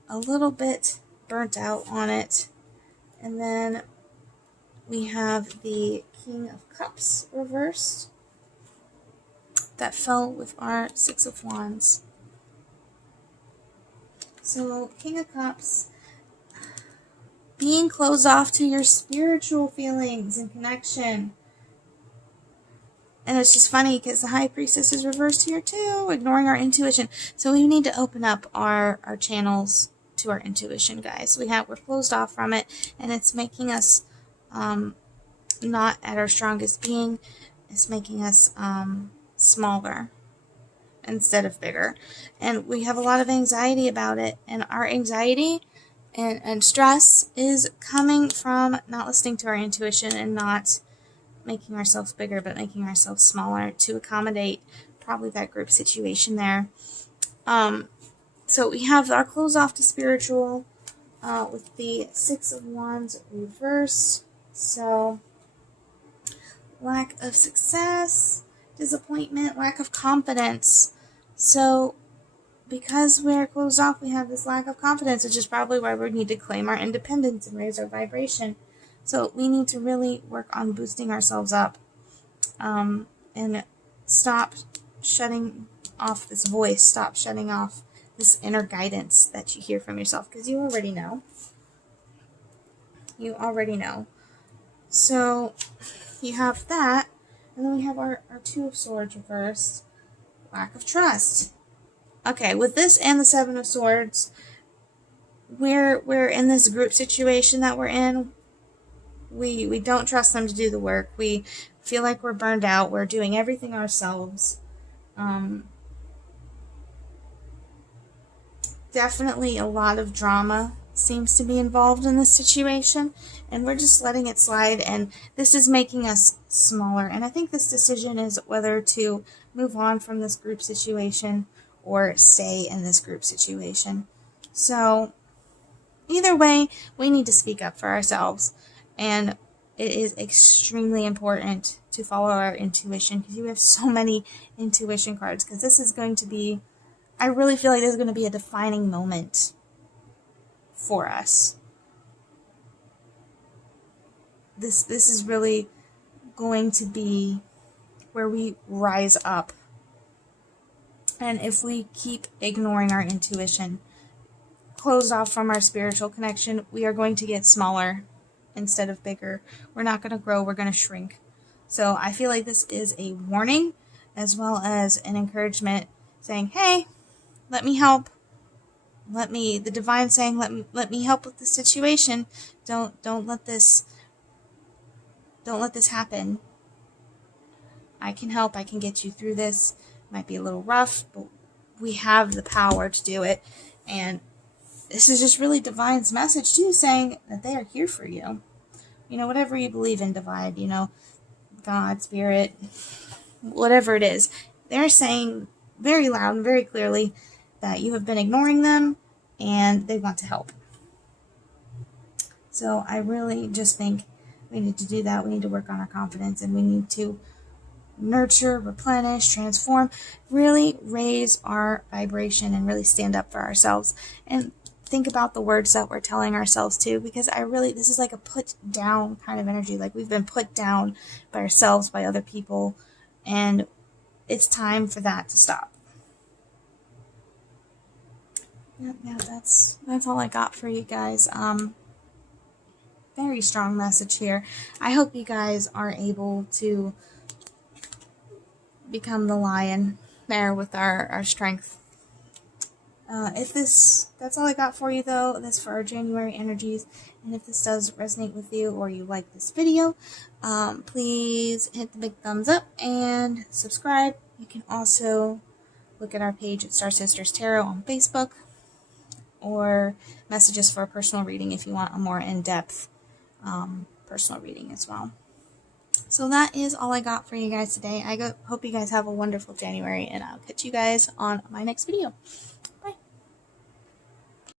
a little bit burnt out on it. And then we have the King of Cups reversed that fell with our 6 of Wands. So, King of Cups, being closed off to your spiritual feelings and connection. And it's just funny because the High Priestess is reversed here too, ignoring our intuition. So we need to open up our channels to our intuition, guys. We're closed off from it, and it's making us not at our strongest being. It's making us smaller instead of bigger. And we have a lot of anxiety about it, and our anxiety and stress is coming from not listening to our intuition and not making ourselves bigger, but making ourselves smaller to accommodate probably that group situation there. So we have our close off to spiritual with the Six of Wands reversed. So lack of success, disappointment, lack of confidence. So because we're closed off, we have this lack of confidence, which is probably why we need to claim our independence and raise our vibration. So we need to really work on boosting ourselves up and stop shutting off this voice, stop shutting off this inner guidance that you hear from yourself, because you already know. You already know. So you have that, and then we have our Two of Swords reversed, lack of trust. Okay, with this and the Seven of Swords, we're in this group situation that we're in. We don't trust them to do the work. We feel like we're burned out. We're doing everything ourselves. Definitely a lot of drama seems to be involved in this situation, and we're just letting it slide, and this is making us smaller. And I think this decision is whether to move on from this group situation or stay in this group situation. So either way, we need to speak up for ourselves, and it is extremely important to follow our intuition, because you have so many intuition cards, because this is going to be, I really feel like this is going to be a defining moment for us. This is really going to be where we rise up. And if we keep ignoring our intuition, closed off from our spiritual connection, we are going to get smaller instead of bigger. We're not going to grow, we're going to shrink. So I feel like this is a warning as well as an encouragement saying, hey, let me help. The divine saying, let me help with the situation. Don't let this happen. I can help. I can get you through this. It might be a little rough, but we have the power to do it. And this is just really divine's message too, saying that they are here for you. You know, whatever you believe in, divine, you know, God, spirit, whatever it is, they're saying very loud and very clearly that you have been ignoring them and they want to help. So I really just think we need to do that. We need to work on our confidence, and we need to nurture, replenish, transform, really raise our vibration and really stand up for ourselves. And think about the words that we're telling ourselves too, because this is like a put down kind of energy. Like we've been put down by ourselves, by other people, and it's time for that to stop. Yeah, that's all I got for you guys. Very strong message here. I hope you guys are able to become the lion there with our strength. That's all I got for you though. That's for our January energies. And if this does resonate with you or you like this video, please hit the big thumbs up and subscribe. You can also look at our page at Star Sisters Tarot on Facebook, or message us for a personal reading if you want a more in-depth personal reading as well. So that is all I got for you guys today. I hope you guys have a wonderful January, and I'll catch you guys on my next video.